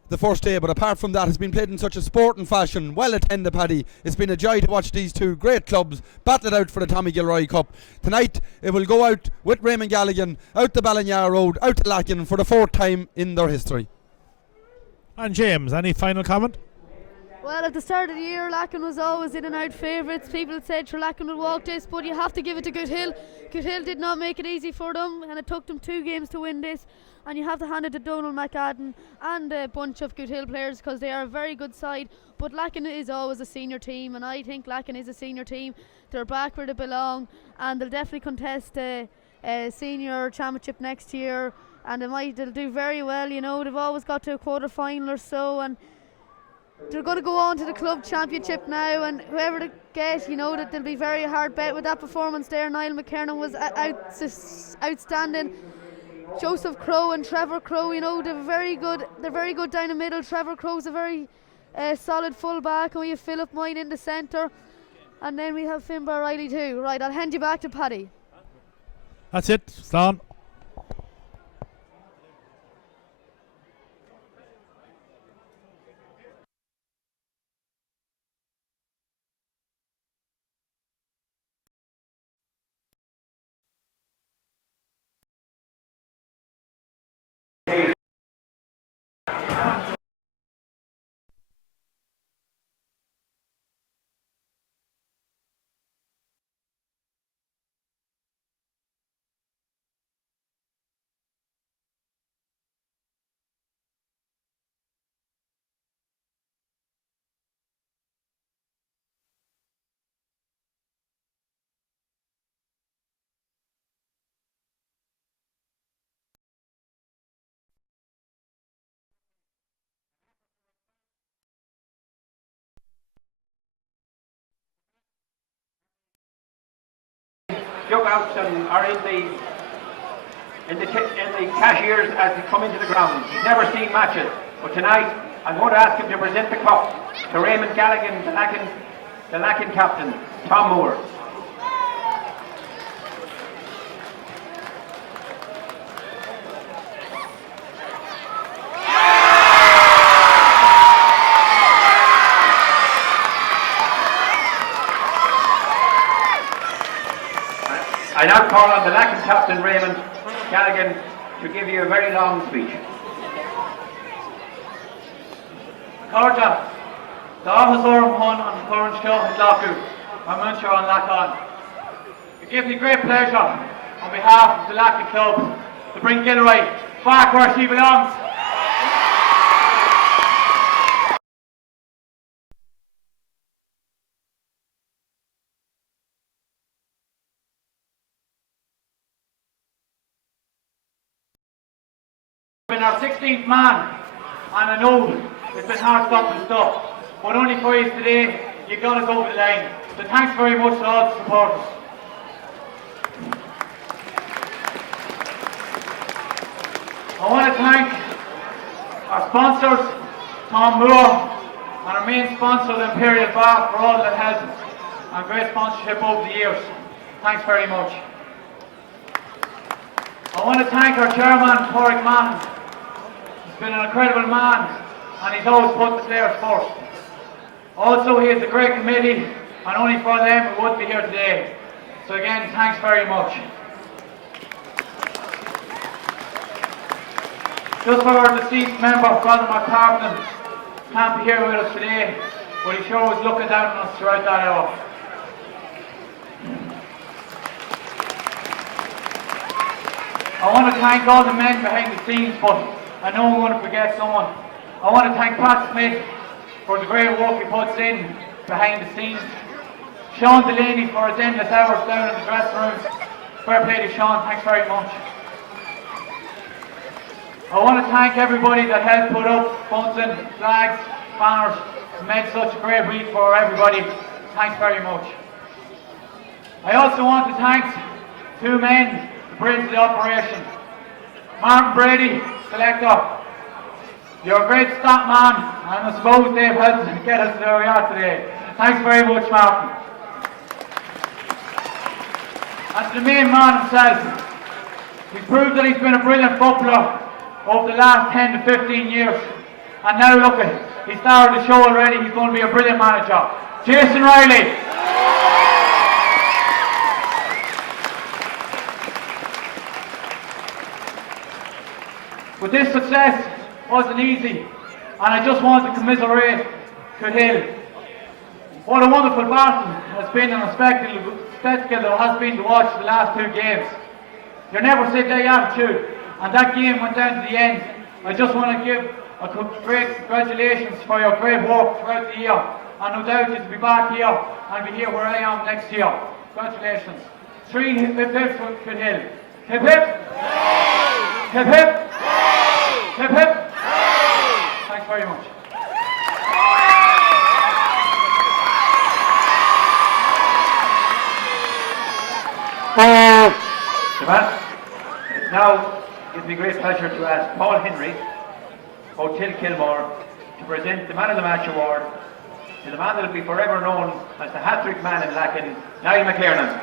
the first day, but apart from that, it's been played in such a sporting fashion, well attended, Paddy. It's been a joy to watch these 2 great clubs battle it out for the Tommy Gilroy Cup. Tonight it will go out with Raymond Gallagher out the Ballinyar Road, out to Lacken for the 4th time in their history. And James, any final comment? Well, at the start of the year, Lacken was always in and out favourites. People had said, sure, Lacken will walk this, but you have to give it to Cootehill. Cootehill did not make it easy for them, and it took them 2 games to win this. And you have to hand it to Donald McAdden and a bunch of Cootehill players, because they are a very good side. But Lacken is always a senior team, and I think Lacken is a senior team. They're back where they belong, and they'll definitely contest a senior championship next year. And they'll do very well. You know, they've always got to a quarter final or so, and they're going to go on to the club championship now, and whoever they get, you know, that they'll be very hard bet with that performance there. Niall McKiernan was outstanding. Joseph Crowe and Trevor Crowe, you know, they're very good down the middle. Trevor Crowe's a very solid full back, and we have Philip Moyne in the centre, and then we have Finbar Riley too. Right, I'll hand you back to Paddy. That's it, Stan. Dugouts and are in the cashiers as they come into the ground. He's never seen matches, but tonight I'm going to ask him to present the cup to Raymond Gallagher, the Lacken captain, Tom Moore. I now call on the Lacken captain, Raymond Gallagher, to give you a very long speech. Cordia, the officer of Hun on the current show at Lacken, I'm not sure on Lacken. It gives me great pleasure on behalf of the Lacken Club to bring Gilroy back where she belongs. Been our 16th man, and I know it's been hard stopping stuff, but only for you today, you got us over the line. So thanks very much to all the supporters. I want to thank our sponsors, Tom Moore, and our main sponsor, the Imperial Bar, for all their help and great sponsorship over the years. Thanks very much. I want to thank our chairman, Porrick Mahon. He's been an incredible man, and he's always put the players first. Also, he has a great committee, and only for them we wouldn't be here today. So again, thanks very much. Just for our deceased member, Brother McCartney, can't be here with us today, but he sure was looking down on us throughout that hour. I want to thank all the men behind the scenes, but I know I'm going to forget someone. I want to thank Pat Smith for the great work he puts in behind the scenes. Sean Delaney for his endless hours down in the dressing room. Fair play to Sean, thanks very much. I want to thank everybody that helped put up bunting, flags, banners, and made such a great week for everybody. Thanks very much. I also want to thank two men the brains of the operation. Martin Brady, selector. You're a great stat man, and I suppose they've helped get us to where we are today. Thanks very much, Martin. And to the main man himself, he's proved that he's been a brilliant footballer over the last 10 to 15 years. And now look at, he started the show already, he's going to be a brilliant manager. Jason Riley. But this success wasn't easy, and I just want to commiserate Cootehill. What a wonderful battle has been, and a spectacle that has been to watch the last two games. You never say their attitude, and that game went down to the end. I just want to give a great congratulations for your great work throughout the year, and no doubt you'll be back here and be here where I am next year. Congratulations. 3 hip hip for Cootehill. Hip hip! Hip hip! Hip hip! Thanks very much. Now, it gives me great pleasure to ask Paul Henry, Cootehill Kilmore, to present the Man of the Match Award to the man that will be forever known as the hat-trick man in Lacken, Niall McKiernan.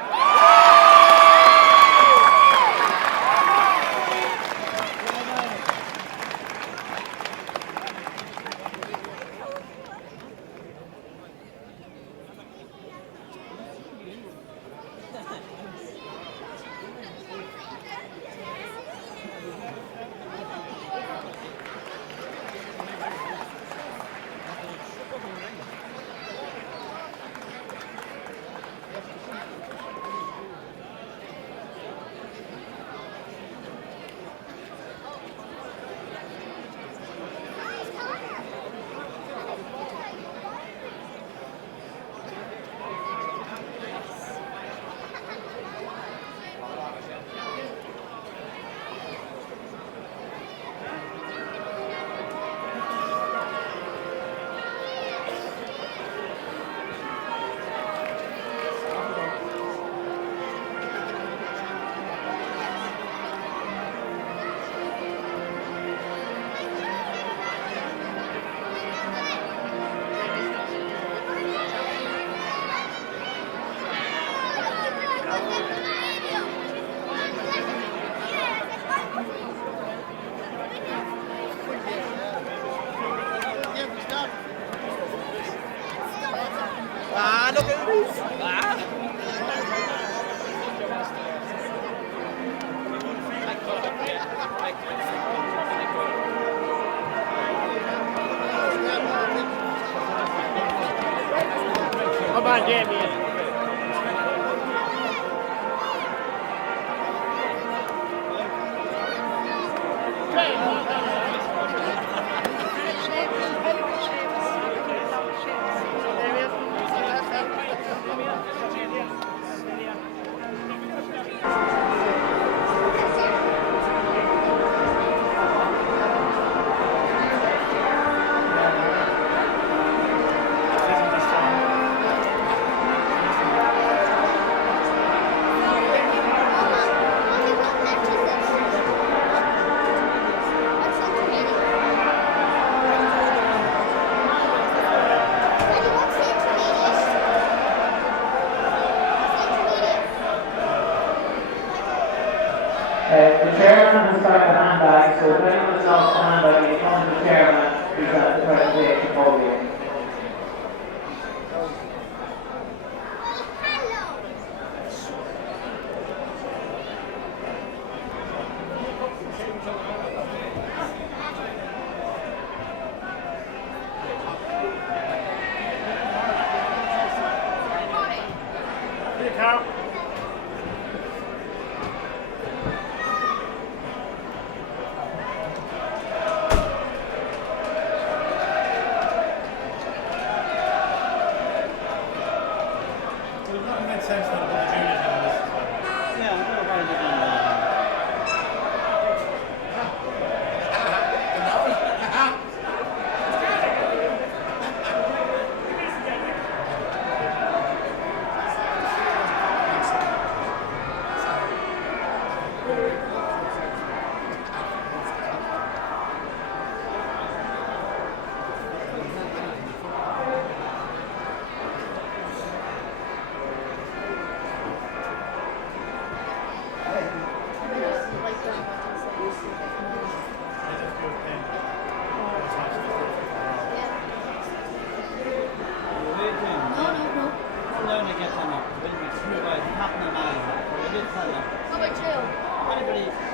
minutes off the hand, I will come to the chairman, who's at the presentation podium.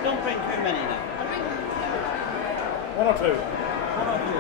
Don't bring too many now. One or two. One or two.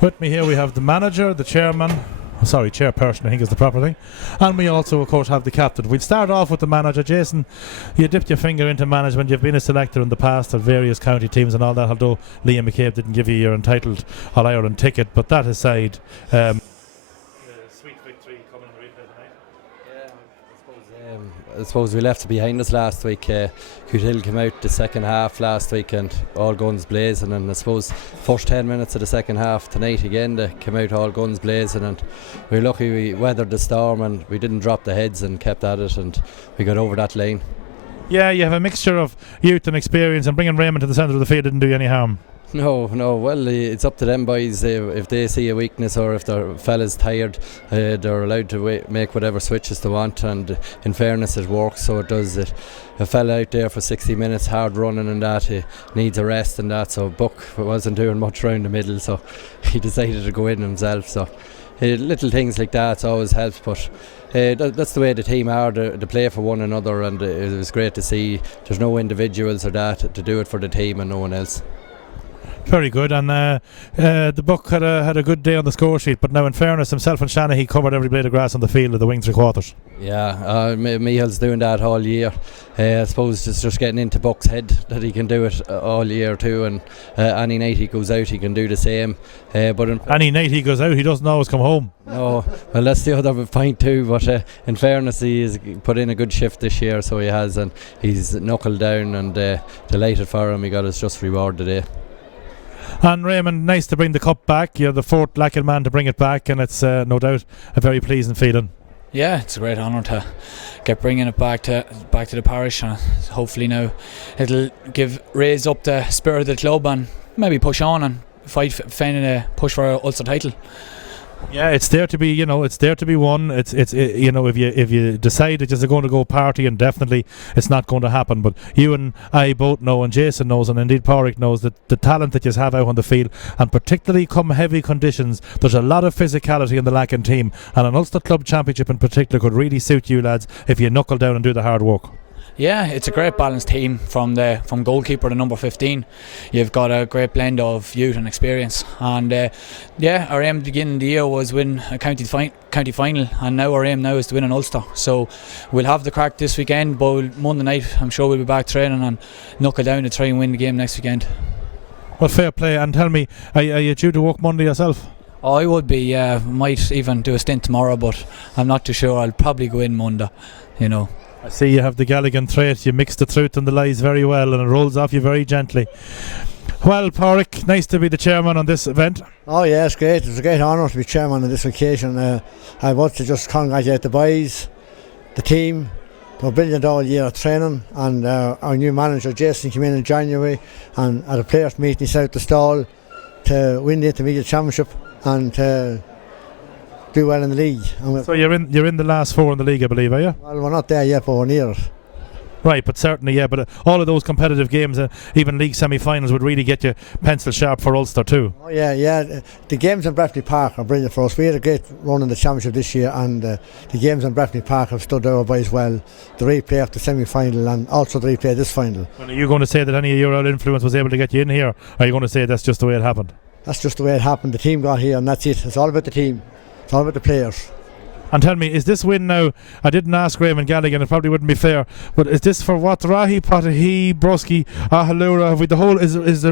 With me here we have the manager, the chairperson I think is the proper thing, and we also of course have the captain. We'll start off with the manager. Jason, you dipped your finger into management, you've been a selector in the past at various county teams and all that, although Liam McCabe didn't give you your entitled All-Ireland ticket, but that aside, sweet victory coming in the replay tonight. I suppose we left it behind us last week. Cootehill came out the second half last week and all guns blazing, and I suppose first 10 minutes of the second half tonight again they came out all guns blazing, and we were lucky we weathered the storm and we didn't drop the heads and kept at it and we got over that line. Yeah, you have a mixture of youth and experience, and bringing Raymond to the centre of the field didn't do you any harm. No. Well, it's up to them boys. If they see a weakness or if their fella's tired, they're allowed to make whatever switches they want. And in fairness, it works. So it does. A fella out there for 60 minutes, hard running and that, he needs a rest and that. So Buck wasn't doing much round the middle, so he decided to go in himself. So little things like that always helps. But that's the way the team are. They play for one another, and it was great to see. There's no individuals or that to do it for the team and no one else. Very good, and the Buck had a good day on the score sheet, but now in fairness, himself and Shanahy covered every blade of grass on the field of the wing 3/4. Yeah, Mihaal's doing that all year. I suppose it's just getting into Buck's head that he can do it all year too, and any night he goes out he can do the same. But any night he goes out, he doesn't always come home. No, well that's the other point too, but in fairness he has put in a good shift this year, so he has, and he's knuckled down, and delighted for him. He got his just reward today. And Raymond, nice to bring the cup back. You're the fourth Lacken man to bring it back, and it's no doubt a very pleasing feeling. Yeah, it's a great honour to get bringing it back to the parish, and hopefully now it'll raise up the spirit of the club and maybe push on and finding a push for an Ulster title. Yeah, it's there to be, it's there to be won. It's if you decide that you're going to go party, and definitely it's not going to happen. But you and I both know, and Jason knows, and indeed Pádraig knows, that the talent that you have out on the field, and particularly come heavy conditions, there's a lot of physicality in the Lacken team, and an Ulster Club Championship in particular could really suit you lads if you knuckle down and do the hard work. Yeah, it's a great balanced team from goalkeeper to number 15. You've got a great blend of youth and experience, and our aim at the beginning of the year was win a county final, and now our aim now is to win an Ulster. So we'll have the crack this weekend, but Monday night I'm sure we'll be back training and knuckle down to try and win the game next weekend. Well, fair play. And tell me, are you due to work Monday yourself? Oh, I would be, yeah. Might even do a stint tomorrow, but I'm not too sure. I'll probably go in Monday, I see you have the Galligan trait. You mix the truth and the lies very well, and it rolls off you very gently. Well, Pádraig, nice to be the chairman on this event. Oh yeah, it's great. It's a great honour to be chairman on this occasion. I want to just congratulate the boys, the team. They were brilliant all year at training, and our new manager Jason came in January and at a players meeting he set out the stall to win the intermediate championship and do well in the league. So you're in the last four in the league, I believe, are you? Well, we're not there yet, but we're near it. Right, but certainly, yeah. But all of those competitive games, even league semi-finals, would really get you pencil sharp for Ulster too. Oh yeah. The games in Breffni Park are brilliant for us. We had a great run in the championship this year, and the games in Breffni Park have stood our boys well. The replay of the semi-final and also the replay of this final. Well, are you going to say that any of your influence was able to get you in here, or are you going to say that's just the way it happened? That's just the way it happened. The team got here, and that's it. It's all about the team. It's all about the players. And tell me, is this win now? I didn't ask Raymond Galligan, it probably wouldn't be fair, but is this for what? Rahi, Patahi, Broski, Ahalura? Have we the whole? Is there